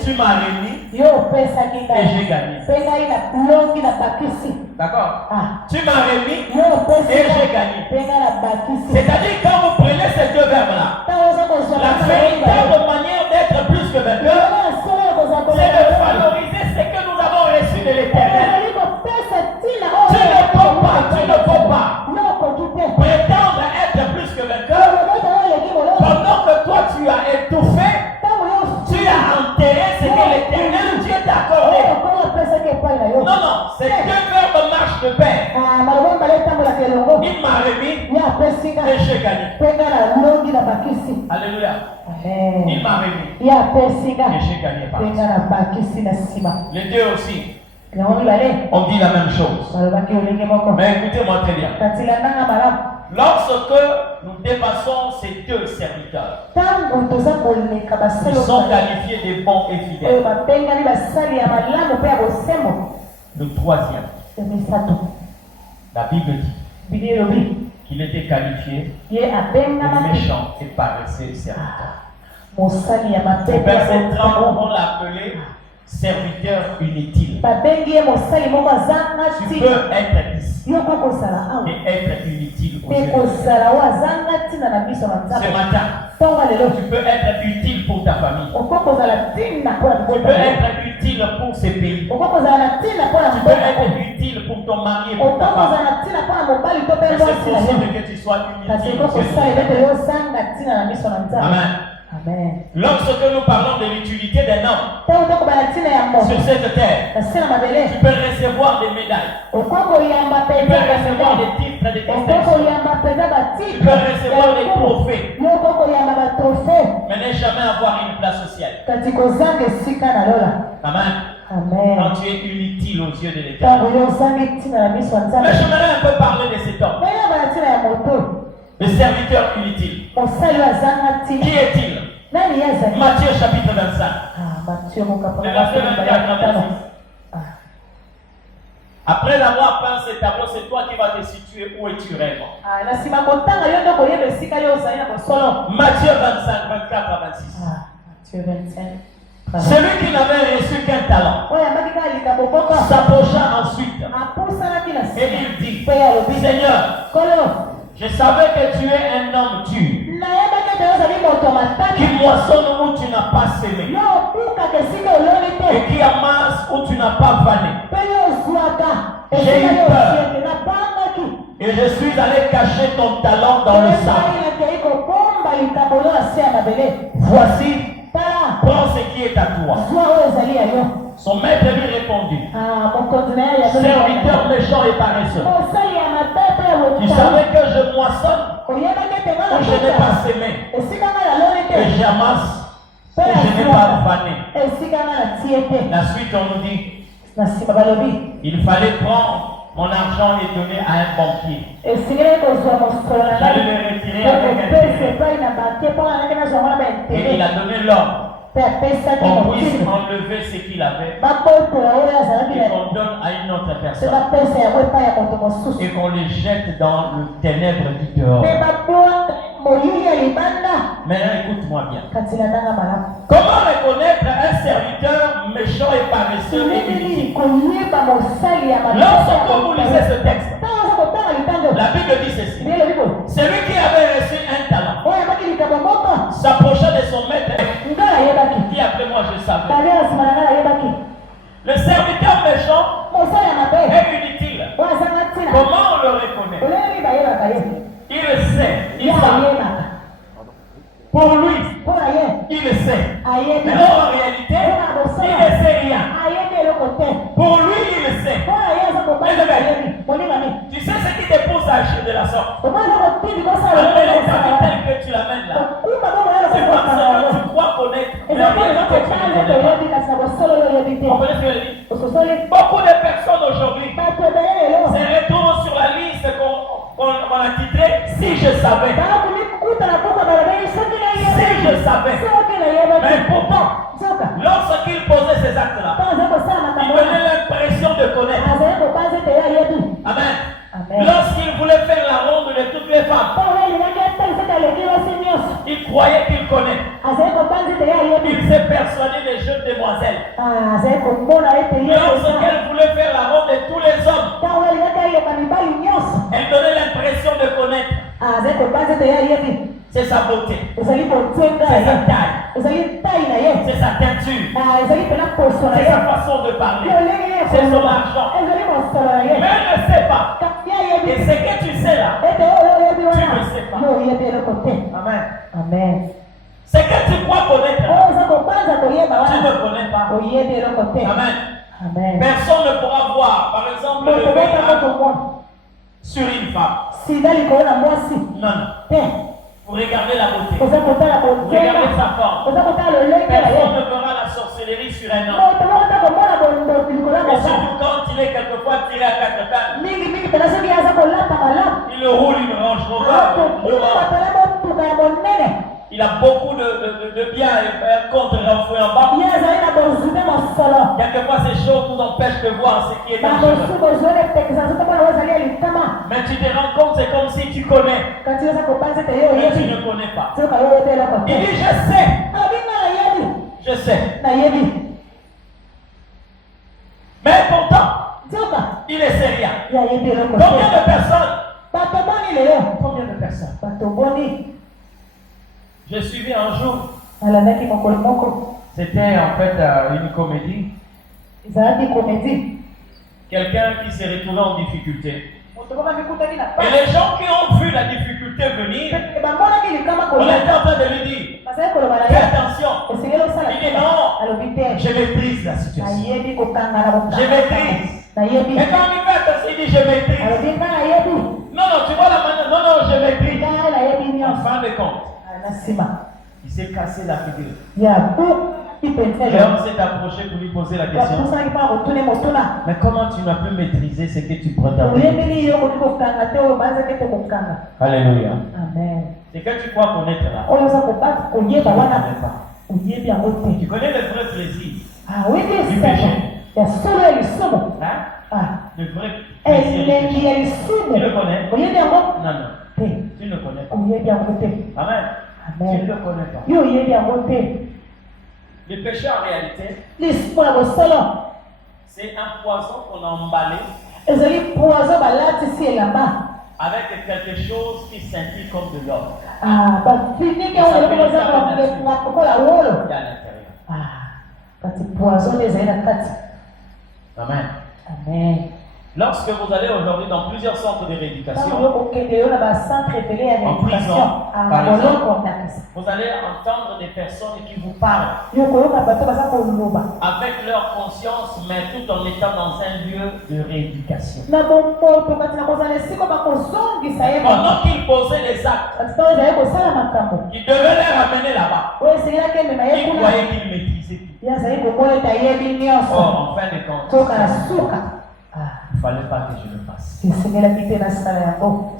tu m'as remis et j'ai gagné. D'accord? Tu m'as remis et j'ai gagné. C'est-à-dire quand vous prenez ces 2 verbes-là, la véritable manière d'être plus que vainqueur, c'est de valoriser ce que nous avons reçu de l'Éternel. Tu ne peux pas prétendre être plus que vainqueur Péché gagné. Alléluia. Il m'a remis. Péché gagné par les deux aussi. On dit la même chose. Mais écoutez-moi très bien. Lorsque nous dépassons ces deux serviteurs, ils sont qualifiés de bons et fidèles. Le troisième, la Bible dit qu'il était qualifié de méchant et paresseux serviteur. Au verset 30, on l'appelait serviteur inutile. Tu peux être ici et être inutile aux yeux. Ce matin, tu peux être utile pour ta famille. Tu peux être utile pour ces pays. Tu peux être utile pour ton mari et pour ta femme. C'est possible que tu sois inutile aux yeux. Amen. Amen. Lorsque nous parlons de l'utilité d'un homme sur cette terre, tu peux recevoir des médailles, tu peux recevoir des titres de distinction, tu peux recevoir des trophées, mais ne jamais avoir une place au ciel. Amen. Quand tu es inutile aux yeux de l'Éternel. Mais j'aimerais un peu parler de cet homme. Le serviteur inutile. Qui est-il? Matthieu chapitre 25. Après avoir peint ce tableau, c'est toi qui vas te situer où es-tu réellement. Matthieu 25, 24 à 26. Celui qui n'avait reçu qu'un talent s'approcha ensuite et il dit: Seigneur, je savais que tu es un homme dur, qui moissonne où tu n'as pas semé, et qui amasse où tu n'as pas vanné. J'ai eu peur et je suis allé cacher ton talent dans le sable. Voici, prends ce qui est à toi. Son maître lui répondit: serviteur méchant et paresseux, tu savais que je moissonne où je n'ai pas semé, et j'amasse où je n'ai pas vanné. La suite, on nous dit: il fallait prendre mon argent et donner à un banquier. J'allais le retirer avec un intérêt. Et il a donné l'ordre qu'on puisse enlever ce qu'il avait et qu'on donne à une autre personne et qu'on les jette dans le ténèbre du dehors. Maintenant, écoute-moi bien. Comment reconnaître un serviteur méchant et paresseux et inutile? Lorsque vous lisez ce texte, la Bible dit ceci: celui qui avait reçu un talent s'approcha de son maître et dit: après moi je savais. Le serviteur méchant est inutile. Comment on le reconnaît? Il le sait, il sait. Pour lui, il le sait. Mais en réalité, il ne sait rien. Pour lui, il le sait. Tu sais ce qui te pousse à agir de la sorte? Alors, les tel que tu l'amènes là, c'est parce que tu crois connaître. Mais en réalité, tu ne connais pas. Beaucoup de personnes aujourd'hui se retrouvent sur la liste qu'on a titrée Si je savais. Si je savais. Mais pourtant, lorsqu'il posait ces actes-là, il donnait l'impression de connaître. Amen. Lorsqu'il voulait faire la ronde de toutes les femmes, il croyait qu'il connaît. Il s'est persuadé des jeunes demoiselles. Lorsqu'elle voulait faire la ronde de tous les hommes, elle donnait l'impression de connaître. C'est sa beauté, c'est sa taille, c'est sa teinture, c'est sa façon de parler, c'est son argent. Mais elle ne sait pas. Et ce que tu sais là, tu ne sais pas. Amen. Amen. Ce que tu crois connaître, tu ne connais pas. Amen. Personne ne pourra voir, par exemple, le sur une femme. Non. Vous regardez la beauté. Vous regardez sa forme. Personne ne fera la sorcellerie sur un homme. Et surtout quand il est quelquefois tiré à quatre pattes. Il roule une Range Rover. Il a beaucoup de bien et contre renfoué en bas. Quelquefois ces choses nous empêchent de voir ce qui est dangereux. Mais tu te rends compte, c'est comme si tu connais. Mais tu ne connais pas. Il dit, je sais. Je sais. Mais pourtant, il est sérieux. Combien de personnes? Combien de personnes? Je suivis un jour. C'était en fait une comédie. Quelqu'un qui s'est retrouvé en difficulté. Et les gens qui ont vu la difficulté venir, on était en train de lui dire, fais attention. Il dit non, je maîtrise la situation. Je maîtrise. Et quand il fait attention, il dit je maîtrise. Non, tu vois la manière. Non, je maîtrise. En fin de compte, il s'est cassé la figure. L'homme s'est approché pour lui poser la question. Mais comment tu n'as pu maîtriser ce que tu prétends? Alléluia. Amen. C'est que tu crois connaître là. Tu connais le vrai plaisir du péché. Le vrai plaisir du péché. Tu le connais? Non. Tu ne le connais pas. Amen. Tu ne le connais pas. Le péché en réalité, c'est un poison qu'on a emballé avec quelque chose qui scintille comme de l'or. Amen. Amen. Lorsque vous allez aujourd'hui dans plusieurs centres de rééducation, en prison, par exemple, vous allez entendre des personnes qui vous parlent avec leur conscience, mais tout en étant dans un lieu de rééducation. Pendant qu'ils posaient des actes, ils devaient les ramener là-bas. Ils croyaient qu'ils maîtrisaient tout. Or, en fin de compte, il ne fallait pas que je le fasse.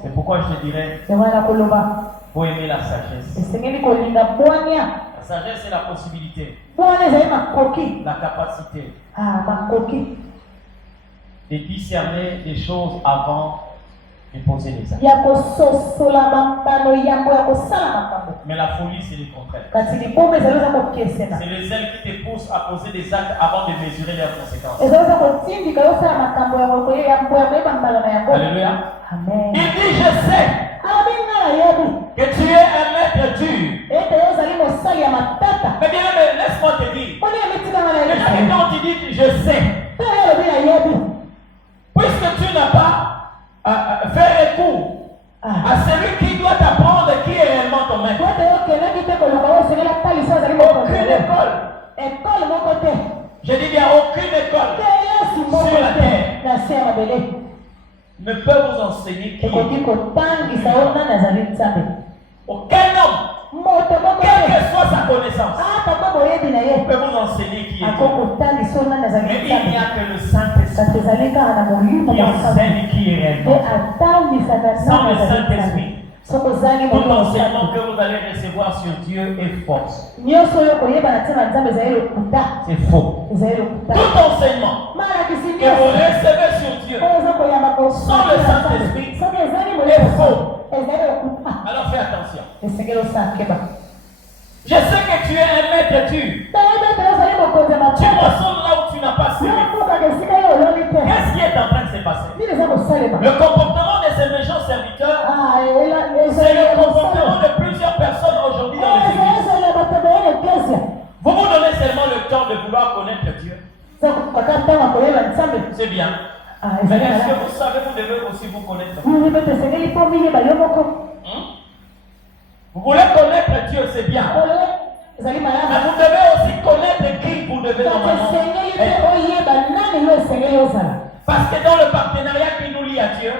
C'est pourquoi je te dirais, faut aimer la sagesse. La sagesse, c'est la possibilité, la capacité de discerner des choses avant de poser les actes. Mais la folie, c'est le contraire. C'est le zèle qui te pousse à poser des actes avant de mesurer leurs conséquences. Alléluia. Amen. Il dit, je sais que tu es un maître dur. Mais bien, laisse-moi te dire. Et quand tu dis, je sais, puisque tu n'as pas fait recours à celui qui doit t'apprendre qui est réellement ton maître. Aucune école. Je dis bien aucune école sur la terre ne peut vous enseigner qui est. Aucun homme, quelle que soit sa connaissance, peut vous enseigner qui est. Mais il n'y a que le Saint-Esprit qui enseigne qui est réellement. Sans le Saint-Esprit, tout enseignement que vous allez recevoir sur Dieu est faux. C'est faux. Tout enseignement que vous recevez sur Dieu sans le Saint-Esprit est faux. Alors fais attention. Je sais que tu es un maître dur. Tu moissonnes là où tu n'as pas semé. Qu'est-ce qui est en train de se passer? Le comportement de ces méchants serviteurs, c'est le comportement de plusieurs personnes aujourd'hui dans les églises. Vous vous donnez seulement le temps de vouloir connaître Dieu. C'est bien. Mais est-ce que vous savez, vous devez aussi vous connaître? Vous voulez connaître Dieu, c'est bien. Mais vous devez aussi connaître qui vous devez normalement être. Parce que dans le partenariat qui nous lie prie à Dieu.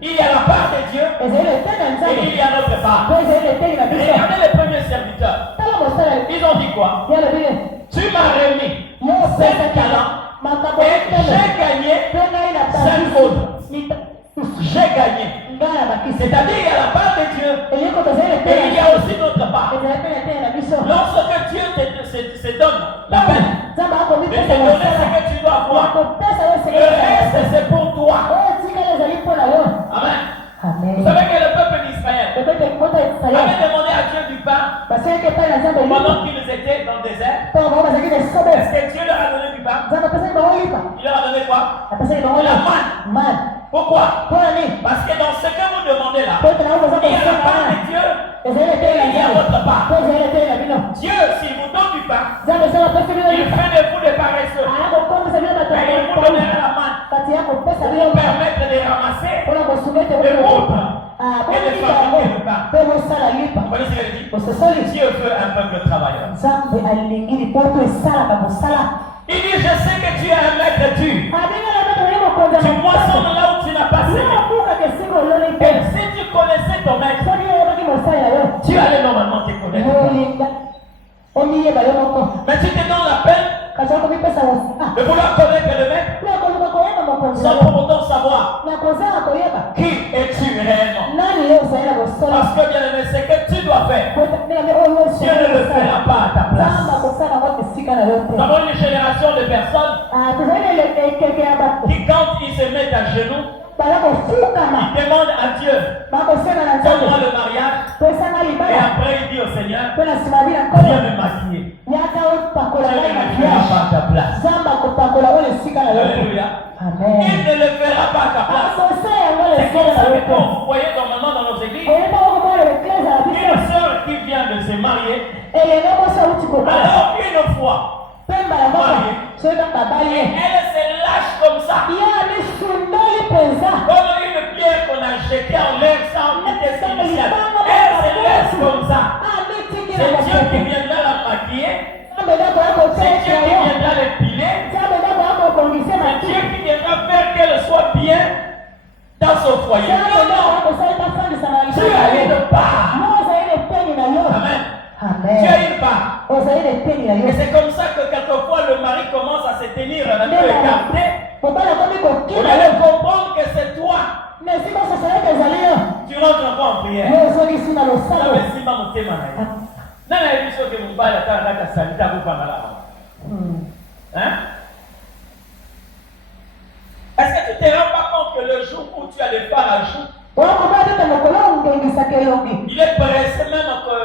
Il y a la part de Dieu Et il y a notre part. Regardez les premiers serviteurs. Ils ont dit quoi? Tu m'as remis 5 talents et j'ai gagné 5 autres. J'ai gagné. C'est-à-dire il y a la part de Dieu et il y a aussi notre part. Lorsque Dieu te donne la peine de te donner ce que tu dois avoir, le reste c'est pour toi. Amen. Vous savez que le peuple d'Israël avait demandé à Dieu du pain pendant qu'ils étaient dans le désert. Est-ce que Dieu leur a donné du pain? Il leur a donné quoi? La manne. Pourquoi? Parce que dans ce que vous demandez là, il y a la part de Dieu et il y a votre part. Dieu, s'il vous donne du pain, il fait de vous des paresseux. Mais il vous donnera la manne pour vous permettre de ramasser, de moudre et de fabriquer le pain. Vous voyez ce qu'il dit? Dieu veut un peuple travailleur. Il dit, je sais que tu es un maître dur. Tu moissonnes là où tu n'as pas semé. Et si tu connaissais ton maître, tu allais normalement te connaître. Mais tu te donnes la peine de vouloir connaître le maître sans pour autant savoir qui es-tu réellement. Parce que bien aimé, c'est que tu dois faire. Dieu ne le fera pas à ta place. Nous avons une génération de personnes qui, quand ils se mettent à genoux, ils demandent à Dieu, donne-moi le mariage. Et après il dit au Seigneur, viens me maquiller. Dieu ne le fera pas à ta place. Alléluia. Il ne le fera pas à ta place. C'est comme ça que quand vous voyez normalement dans nos églises, une sœur qui vient de se marier, alors une fois mariée, elle se lâche comme ça, comme une pierre qu'on a jetée en l'air sans vitesse initiale. Elle se laisse comme ça. C'est Dieu qui viendra la maquiller, c'est Dieu qui viendra l'épiler, c'est Dieu qui viendra faire qu'elle soit bien dans son foyer. Non, tu as une part. Amen. Tu as une part. Et c'est comme ça que quelquefois le mari commence à se tenir un peu écarté. Vous allez comprendre que c'est toi. Tu rentres encore en prière. Est-ce que tu ne te rends pas compte que le jour où tu as des parts à jour, il est pressé même que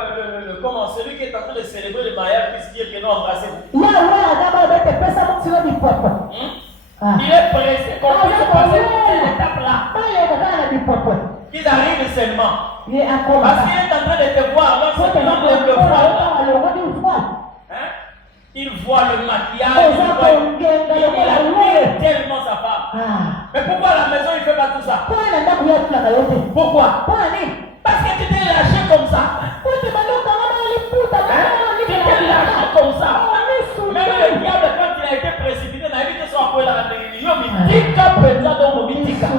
comment, celui qui est en train de célébrer le mariage puisse dire que non, embrassez-vous. Il est pressé qu'on puisse passer cette étape-là. Ils arrivent seulement. Parce qu'il est en train de te voir lorsque tu enlèves le voile. Il voit le maquillage, il admire tellement sa femme. Mais pourquoi à la maison il ne fait pas tout ça? Pourquoi? Parce que tu t'es lâché comme ça. Tu t'es lâché comme ça. Même le diable, quand il a été précipité, il a évité son appel à la réunion, mais il a pensé dans mon mitika.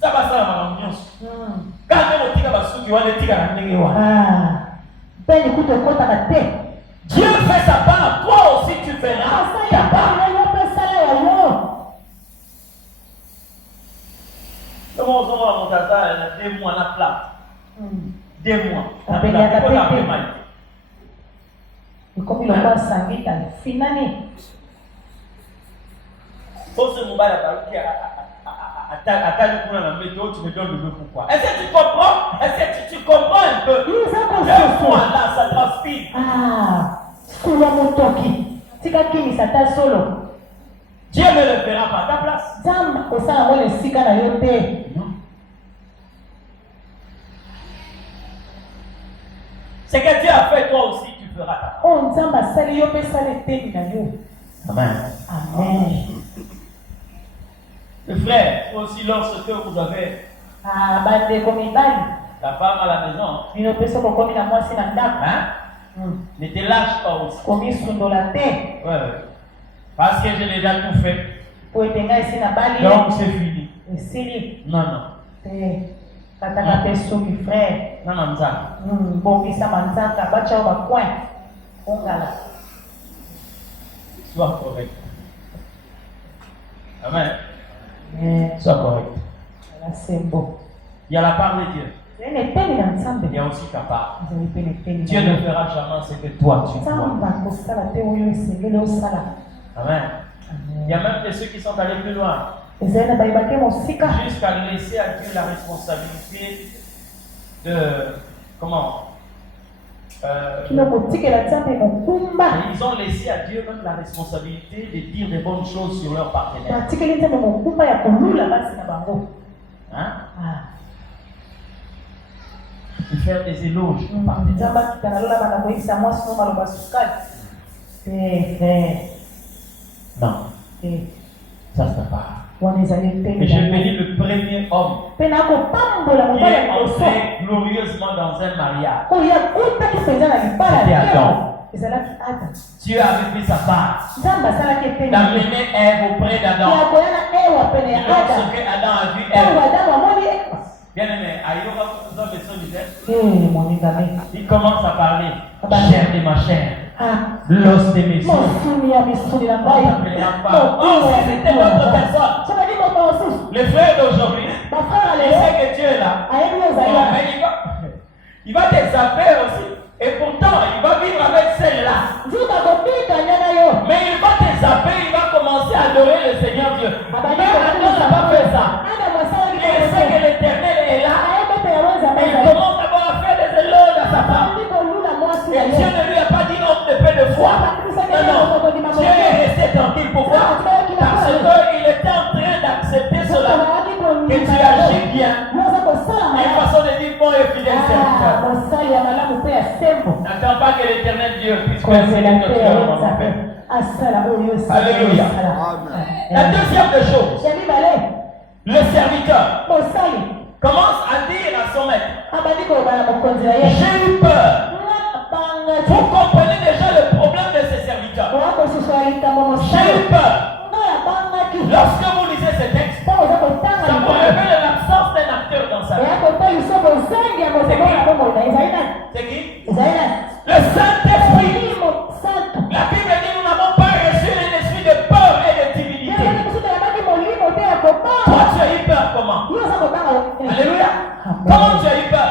Ça va, ça va, ma ambiance. Quand on tika basu, tu vas le tika la négewa. Dieu fait sa part, toi aussi tu feras ta part. Comment on va mon tata, elle a 2 mois la plate. 2 mois. Comme il a sangué, finalement. Faut se mouiller la méthode, tu me donnes le pourquoi. Est-ce que tu comprends? Est-ce que tu comprends un peu? 2 mois là, ça transpire. Dieu ne le fera pas à ta place. Ce que Dieu a fait, toi aussi, tu feras ta part. Amen. Amen. Le frère, aussi lorsque vous avez la femme à la maison, ne te lâche pas aussi. Ouais. Parce que j'ai déjà tout fait. Donc c'est fini. Non, non. Non, non, ça. Sois correct. Amen. Sois correct. Il y a la part de Dieu. Il y a aussi ta part. Dieu ne fera jamais ce que toi tu dois. Amen. Il y a même de ceux qui sont allés plus loin. Jusqu'à laisser à Dieu la responsabilité de. Comment ils ont laissé à Dieu même la responsabilité de dire des bonnes choses sur leur partenaire. Hein? De faire des éloges au partenaire. Non. Ça se passe. Et je bénis le premier homme qui est entré glorieusement dans un mariage. C'était Adam. Dieu avait fait sa part d'amener Ève auprès d'Adam. Lorsque Adam a vu Ève, bien aimé, il commence à parler chair de ma chair, l'os de mes os. C'était notre personne. Le frère d'aujourd'hui, il sait que Dieu est là. Mais il va t'examper aussi. Et pourtant, il va vivre avec celle-là. Mais il va t'examper, il va commencer à adorer le Seigneur Dieu. Mais Adam n'a pas fait ça. Il sait que l'Éternel est là. Et il commence d'abord à faire des éloges à sa part. Et Dieu ne lui a pas dit non de paix de foi. Non. Dieu est resté tranquille. Pourquoi? Parce qu'il était en train d'accepter cela. Que tu agis bien. Une façon de dire bon et fidèle serviteur. N'attends pas que l'Éternel Dieu puisse faire ce que tu as fait. Alléluia. La deuxième des choses, le serviteur commence à dire à son maître, j'ai eu peur. Vous comprenez déjà le problème de ces serviteurs. J'ai eu peur. Lorsque vous lisez ce texte, ça vous révèle l'absence d'un acteur dans sa vie. C'est qui? Le Saint-Esprit. La Bible dit nous n'avons pas reçu un esprit de peur et de timidité. Toi tu as eu peur comment? Alléluia. Comment tu as eu peur?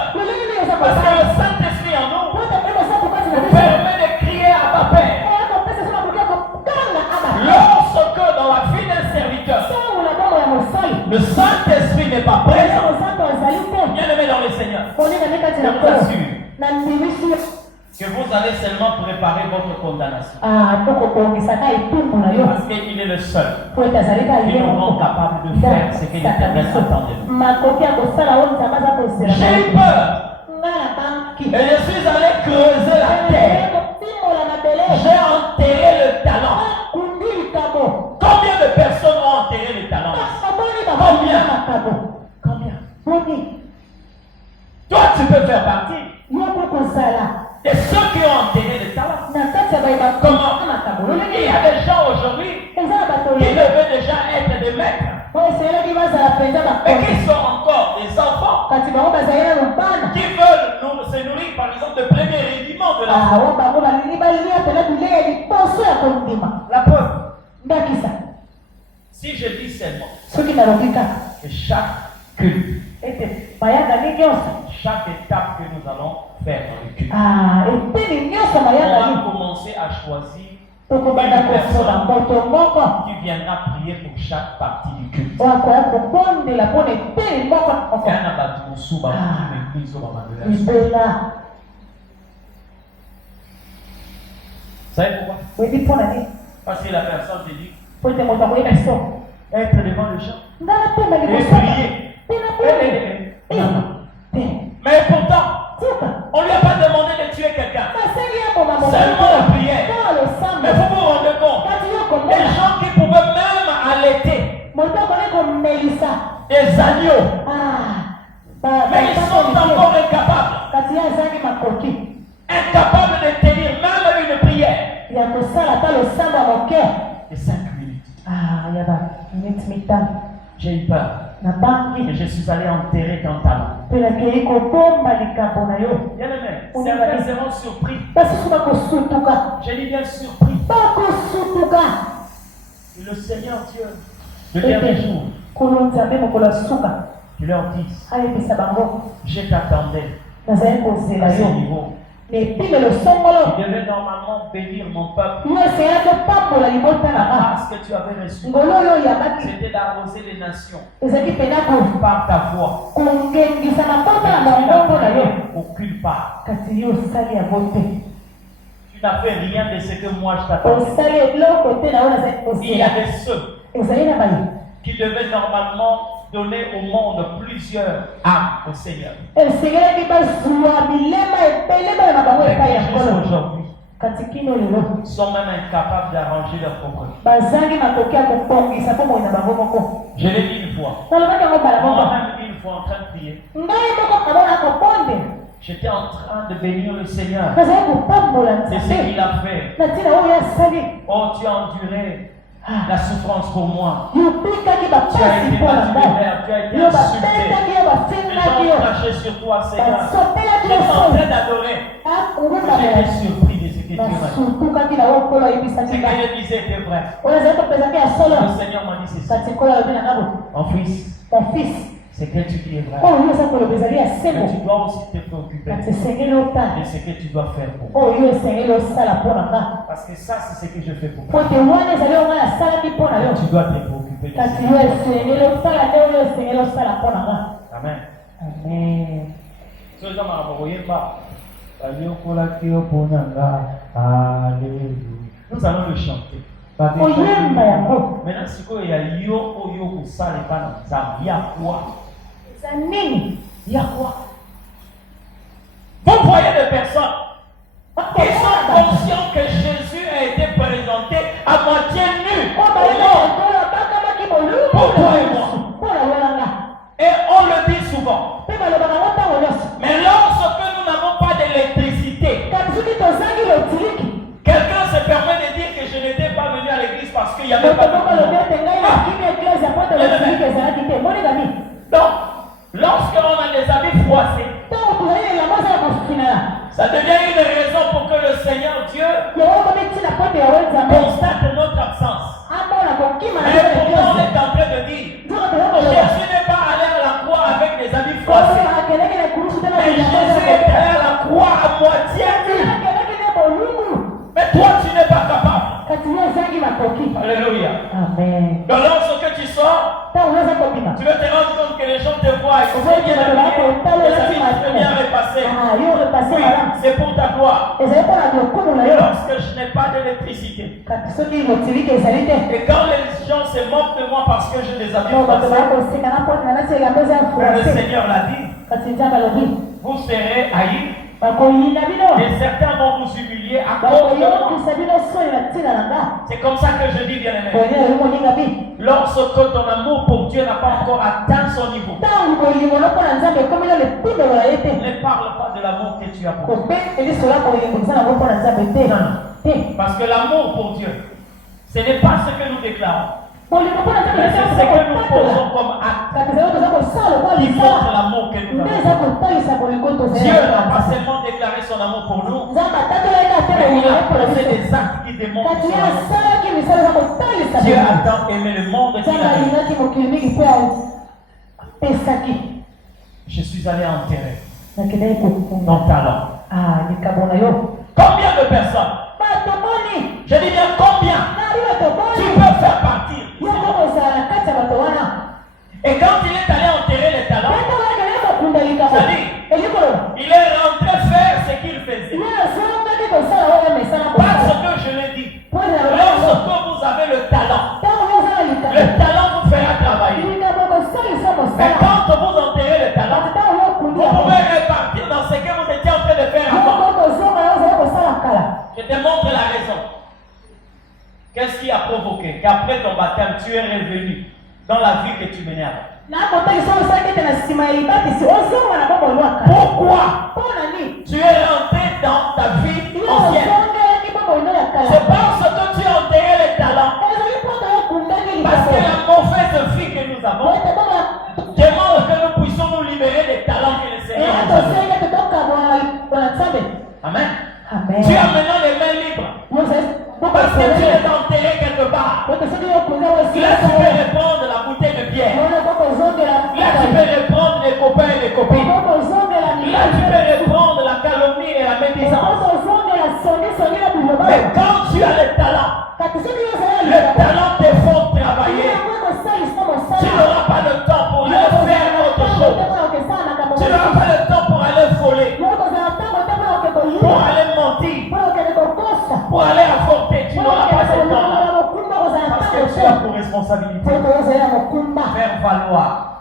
Parce que le Saint-Esprit en nous nous permet de crier à Abba Père. Lorsque dans la vie d'un serviteur, le Saint-Esprit n'est pas présent, bien aimé dans le Seigneur, je vous assure que vous allez seulement préparer votre condamnation. Parce qu'il est le seul qui nous rend capable de faire ce que l'Éternel attend de nous. J'ai eu peur. Et je suis allé creuser la terre. J'ai enterré le talent. Combien de personnes ont enterré le talent? Combien? Toi, tu peux faire partie de ceux qui ont enterré le talent. Comment? Il y a des gens aujourd'hui qui devaient déjà être des maîtres, mais qui sont encore des enfants qui veulent se nourrir par exemple de premiers rudiments de la foi. La preuve. Si je dis seulement que chaque culte, chaque étape que nous allons faire dans le culte, on va commencer à choisir une personne qui viendra prier pour chaque partie du culte. Vous savez pourquoi? Parce que la personne te dit être devant le champ et prier. Mais pourtant, on ne lui a pas demandé de tuer quelqu'un. Seulement la prière. Mais vous vous rendez compte, des gens qui pouvaient même allaiter des agneaux, mais ils sont encore incapables de tenir même une prière de 5 minutes. J'ai eu peur. Et je suis allé enterrer ton talent. Bien aimé, certains seront surpris. J'ai dit bien surpris. Et le Seigneur Dieu, le dernier jour, tu leur dis, je t'attendais à ce niveau. Tu devais normalement bénir mon peuple. Parce que tu avais reçu, c'était d'arroser les nations par ta voix. Tu n'as fait aucune part. Tu n'as fait rien de ce que moi je t'attendais. Il y avait ceux qui devaient normalement donner au monde plusieurs âmes au Seigneur. Mais aujourd'hui, ils sont même incapables d'arranger leur propre vie. Je l'ai dit une fois. Moi-même une fois en train de prier. J'étais en train de bénir le Seigneur. C'est ce qu'il a fait. Oh, tu as enduré la souffrance pour moi. Tu as été battu de verre, tu as été insulté. Les gens ont craché sur toi, Seigneur. J'étais en train d'adorer. J'étais surpris de ce que tu m'as dit. Ce que je disais était vrai. Le Seigneur m'a dit ceci. Mon fils, ce que tu dis est vrai. Mais tu dois aussi te préoccuper de ce que tu dois faire pour moi. Parce que ça, c'est ce que je fais pour toi. Tu dois te préoccuper de ce que Amen. Nous allons le chanter. Maintenant, si il y a yo ou ça n'est pas dans ça, il y a quoi? Il y a quoi? Vous voyez des personnes qui sont conscients que Jésus a été présenté à moitié nu. Pour toi et moi. Et on le dit souvent. Mais lorsque nous n'avons pas d'électricité, quelqu'un se permet de dire que je n'étais pas venu à l'église parce qu'il n'y avait pas de Donc, lorsqu'on a des habits froissés, ça devient une raison pour que le Seigneur Dieu constate notre absence. Mais pourtant on est en train de dire, Jésus n'est pas allé à la croix avec des habits froissés. Mais Jésus est allé à la croix à moitié nu. Mais toi tu n'es pas capable. Alléluia. Amen. Donc lorsque tu sors, tu vas te rendre compte que les gens te voient. Ils sont bien habillés, les habits très bien repassés. Oui, c'est pour ta gloire. Et lorsque je n'ai pas d'électricité, et quand les gens se moquent de moi parce que j'ai des habits froissés, le Seigneur l'a dit, vous serez haïs. Et certains vont vous humilier à cause de moi. C'est comme ça que je dis, bien aimé. Lorsque ton amour pour Dieu n'a pas encore atteint son niveau, ne parle pas de l'amour que tu as pour Dieu. Non. Parce que l'amour pour Dieu, ce n'est pas ce que nous déclarons. Mais c'est ce que nous posons comme acte qui montre l'amour que nous avons. Dieu n'a pas seulement déclaré son amour pour nous, mais il a posé des actes qui démontrent son amour. Dieu a tant aimé le monde qu'il a aimé. Je suis allé enterrer ton talent. Combien de personnes? Je dis bien combien tu peux faire partir. Et quand il est allé enterrer les talents, c'est-à-dire, il est rentré faire ce qu'il faisait. Parce que je l'ai dit, lorsque vous avez le talent vous fera travailler. Mais quand vous enterrez le talent, vous pouvez répartir dans ce que vous étiez en train de faire avant. Je te montre la raison. Qu'est-ce qui a provoqué qu'après ton baptême, tu es revenu dans la vie que tu menais avant? Pourquoi tu es rentré dans ta vie ancienne? C'est parce que tu as enterré les talents. Parce que la mauvaise Amen. Amen. Tu as maintenant les mains libres. Parce que tu es enterré quelque part. Là, tu peux reprendre la bouteille de bière. Là, tu peux reprendre les copains et les copines. Là, tu peux reprendre la calomnie et la médisance. Mais quand tu as le talent te font travailler. Tu n'auras pas le temps pour aller faire autre chose. Tu n'auras pas le temps pour aller voler, pour aller mentir, pour aller apporter. Tu n'auras pas ce temps-là. Parce que tu as pour responsabilité faire valoir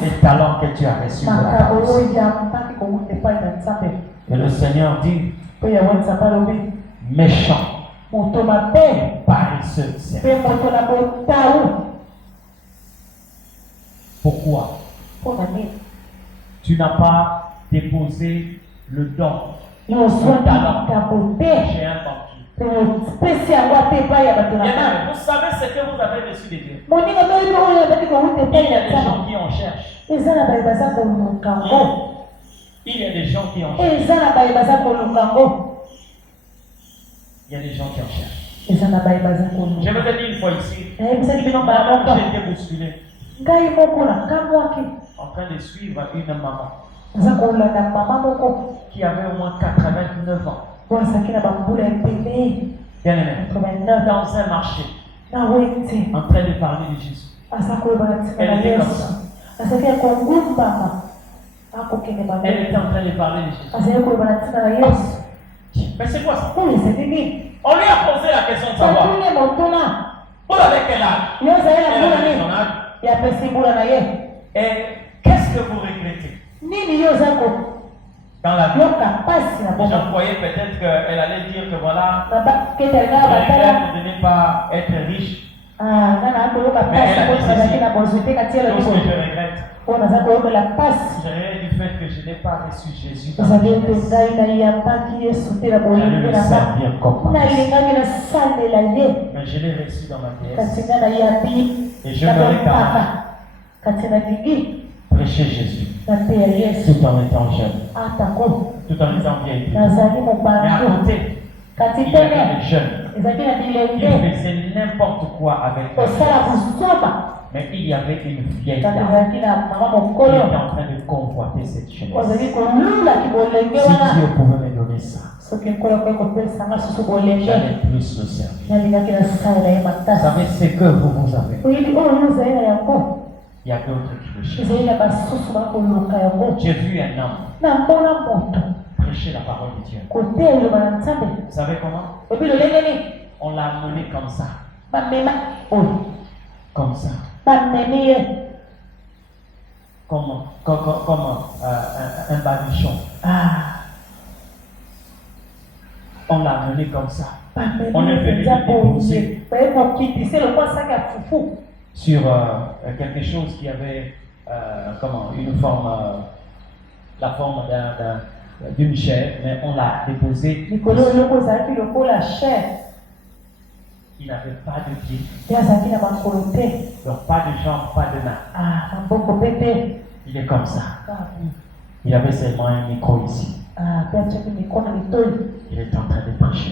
ces talents que tu as reçus de la parole. Et le Seigneur dit, méchant, paresseux. Pourquoi? Tu n'as pas déposé le don, le talent chez un banquier. Bien, vous savez ce que vous avez reçu de Dieu. Il y a des gens qui en cherchent. Il y a des gens qui en cherchent. Il y a des gens qui en cherchent. Je vais te dire une fois ici, j'ai été bousculé en train de suivre une maman qui avait au moins 89 ans. Bien aimé, dans un marché, en train de parler de Jésus. Elle était comme ça. Elle était en train de parler de Jésus. Mais c'est quoi ça? On lui a posé la question de savoir. Vous avez quel âge? Elle avait son âge. Et qu'est-ce que vous regrettez? Dans la vie, je croyais peut-être qu'elle allait dire que voilà, je regrette de ne pas être riche. Mais elle a dit ceci, tout ce que je regrette. Je regrette du fait que je n'ai pas reçu Jésus dans ma jeunesse. J'allais le servir comme pasteur. Mais je l'ai reçu dans ma vieillesse. Et je m'aurais quand même prêcher Jésus. Tout en étant jeune. Tout en étant vieille. Mais à côté, il y avait des jeunes qui faisaient n'importe quoi avec eux. Mais il y avait une vieille dame qui était en train de convoiter cette jeunesse. Si Dieu pouvait me donner ça, j'allais plus le servir. Vous savez ce que vous avez. Il y a d'autres qui le cherchent. J'ai vu un homme prêcher la parole de Dieu. Vous savez comment? On l'a amené comme ça. Comme ça. Comme un baluchon. On l'a amené comme ça. On est venu le déposer sur quelque chose qui avait une forme, la forme d'une chair, mais on l'a déposé. Il n'avait pas de pied, donc pas de jambes, pas de mains. Il est comme ça. Il avait seulement un micro ici. Il est en train de prêcher.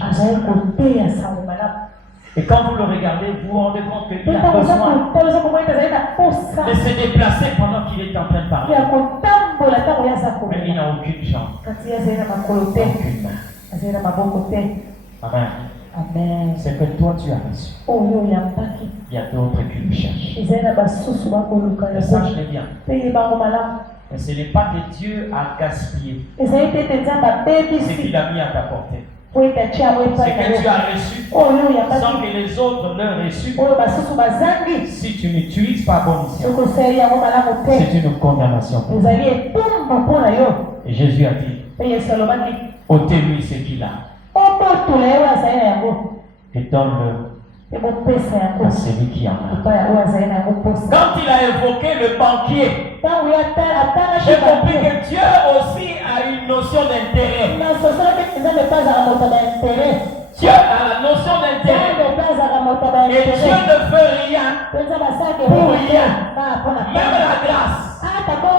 Et quand vous le regardez, vous vous rendez compte qu'il a besoin de se déplacer pendant qu'il est en train de parler. Mais il n'a aucune jambe, aucune main. Amen. Amen. C'est que toi tu as reçu. Il y a d'autres qui le cherchent. Et sache-le bien. Mais ce n'est pas que Dieu a gaspillé ce qu'il a mis à ta portée. C'est que tu as reçu sans que les autres l'aient reçu. Si tu n'utilises pas bon escient, c'est une condamnation. Et Jésus a dit, ôtez-lui ce qu'il a et donne-le à celui qui en a. Quand il a évoqué le banquier, j'ai compris que Dieu aussi a une notion d'intérêt. Dieu a la notion d'intérêt. Et Dieu ne veut rien pour rien. Même la grâce.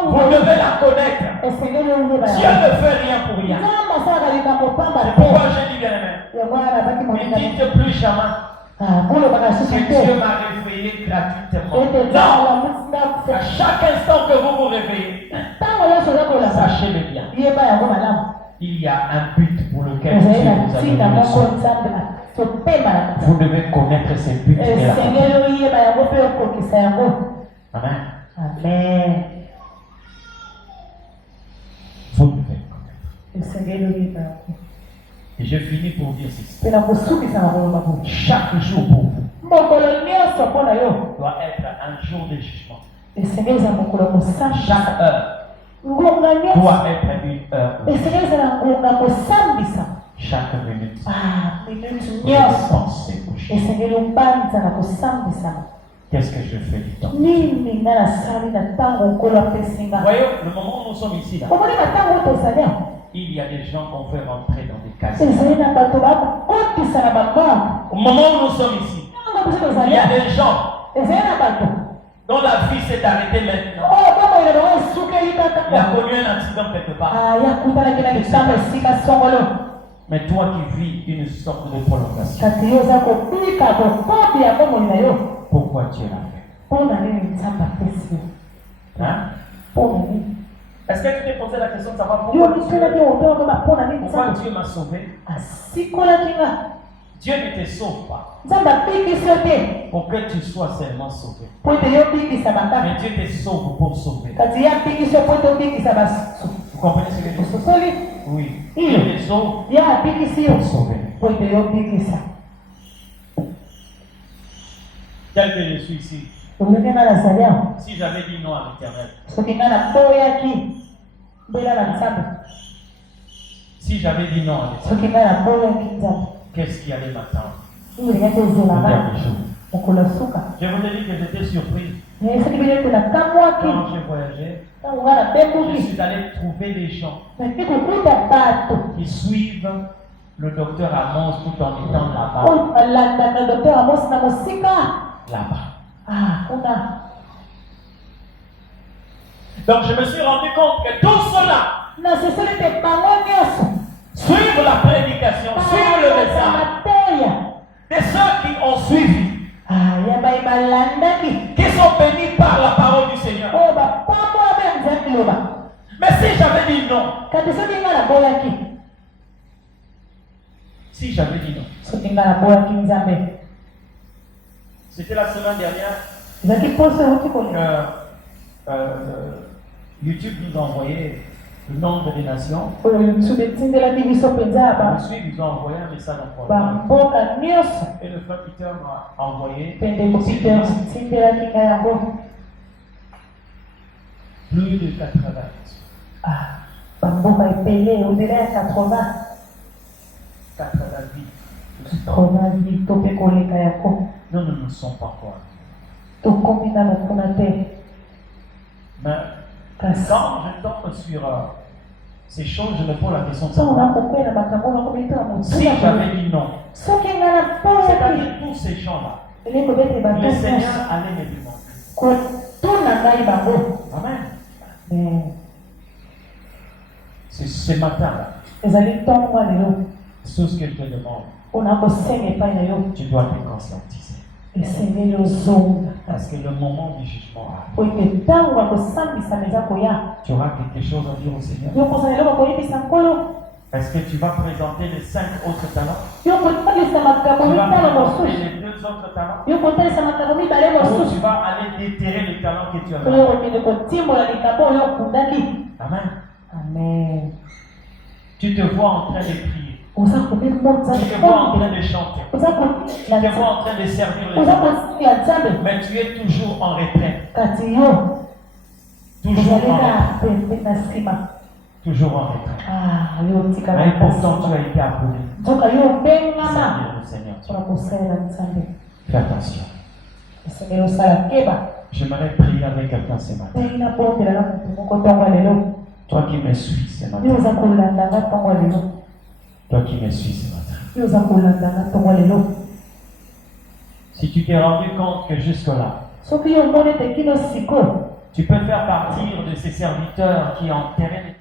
Vous devez la connaître. Dieu ne fait rien pour rien. C'est pourquoi je dis bien aimé. Ne dites plus jamais que Dieu m'a réveillé gratuitement. Non. À chaque instant que vous vous réveillez, sachez-le bien. Il y a un but pour lequel Dieu vous a donné le son. Vous devez connaître ces buts et la Amen. Amen. Vous devez connaître. Et je finis pour dire ceci. Chaque jour pour vous doit être un jour de jugement. Chaque heure doit être une heure. Chaque minute. Vous devez penser au jugement. Qu'est-ce que je fais du temps? Voyez, le moment où nous sommes ici, là, il y a des gens qu'on fait rentrer dans des cases. Au moment où nous sommes ici, il y a des gens dont la vie s'est arrêtée maintenant. Il a connu un accident quelque part. Mais toi qui vis une sorte de prolongation, pourquoi tu es là? Hein? Est-ce que tu t'es posé la question de savoir pourquoi Dieu m'a sauvé? Dieu ne te sauve pas pour que tu sois seulement sauvé. Mais Dieu te sauve pour sauver. Vous comprenez ce que je dis? Oui. Dieu te sauve pour sauver. Tel que je suis ici, si j'avais dit non à l'Éternel, si j'avais dit non à l'Éternel, qu'est-ce qui allait m'attendre? Je vous ai dit que j'étais surpris. Quand j'ai voyagé, je suis allé trouver des gens qui suivent le docteur Amos tout en étant là-bas. Là-bas. Donc je me suis rendu compte que tout cela, suivre la prédication, suivre le message de ceux qui ont suivi, qui sont bénis par la parole du Seigneur. Mais si j'avais dit non, c'était la semaine dernière que YouTube nous a envoyé le nombre des nations. Ensuite, ils ont envoyé un message en et le frère Peter m'a envoyé plus de 80. 80 nous ne sommes pas encore. Mais quand je tombe sur ces choses, je me pose la question de savoir si j'avais dit non, c'est-à-dire tous ces gens-là, le Seigneur allait me demander. Amen. C'est ce matin-là, tout ce que je te demande, tu dois te conscientiser. Parce que le moment du jugement arrive. Tu auras quelque chose à dire au Seigneur. Est-ce que tu vas présenter les 5 autres talents? Tu vas présenter les 2 autres talents? Ou tu vas aller déterrer les talents que tu as? Amen. Tu te vois en train de prier. Tu te vois en train de chanter. Tu te vois en train de servir les autres. Mais tu es toujours en retrait. Toujours en retrait. Toujours en retrait. Mais pourtant tu as été appelé. Seigneur. Fais attention. J'aimerais prier avec quelqu'un ce matin. Toi qui me suis ce matin. Toi qui me suis ce matin. Si tu t'es rendu compte que jusque-là, Tu peux faire partir de ces serviteurs qui ont enterré les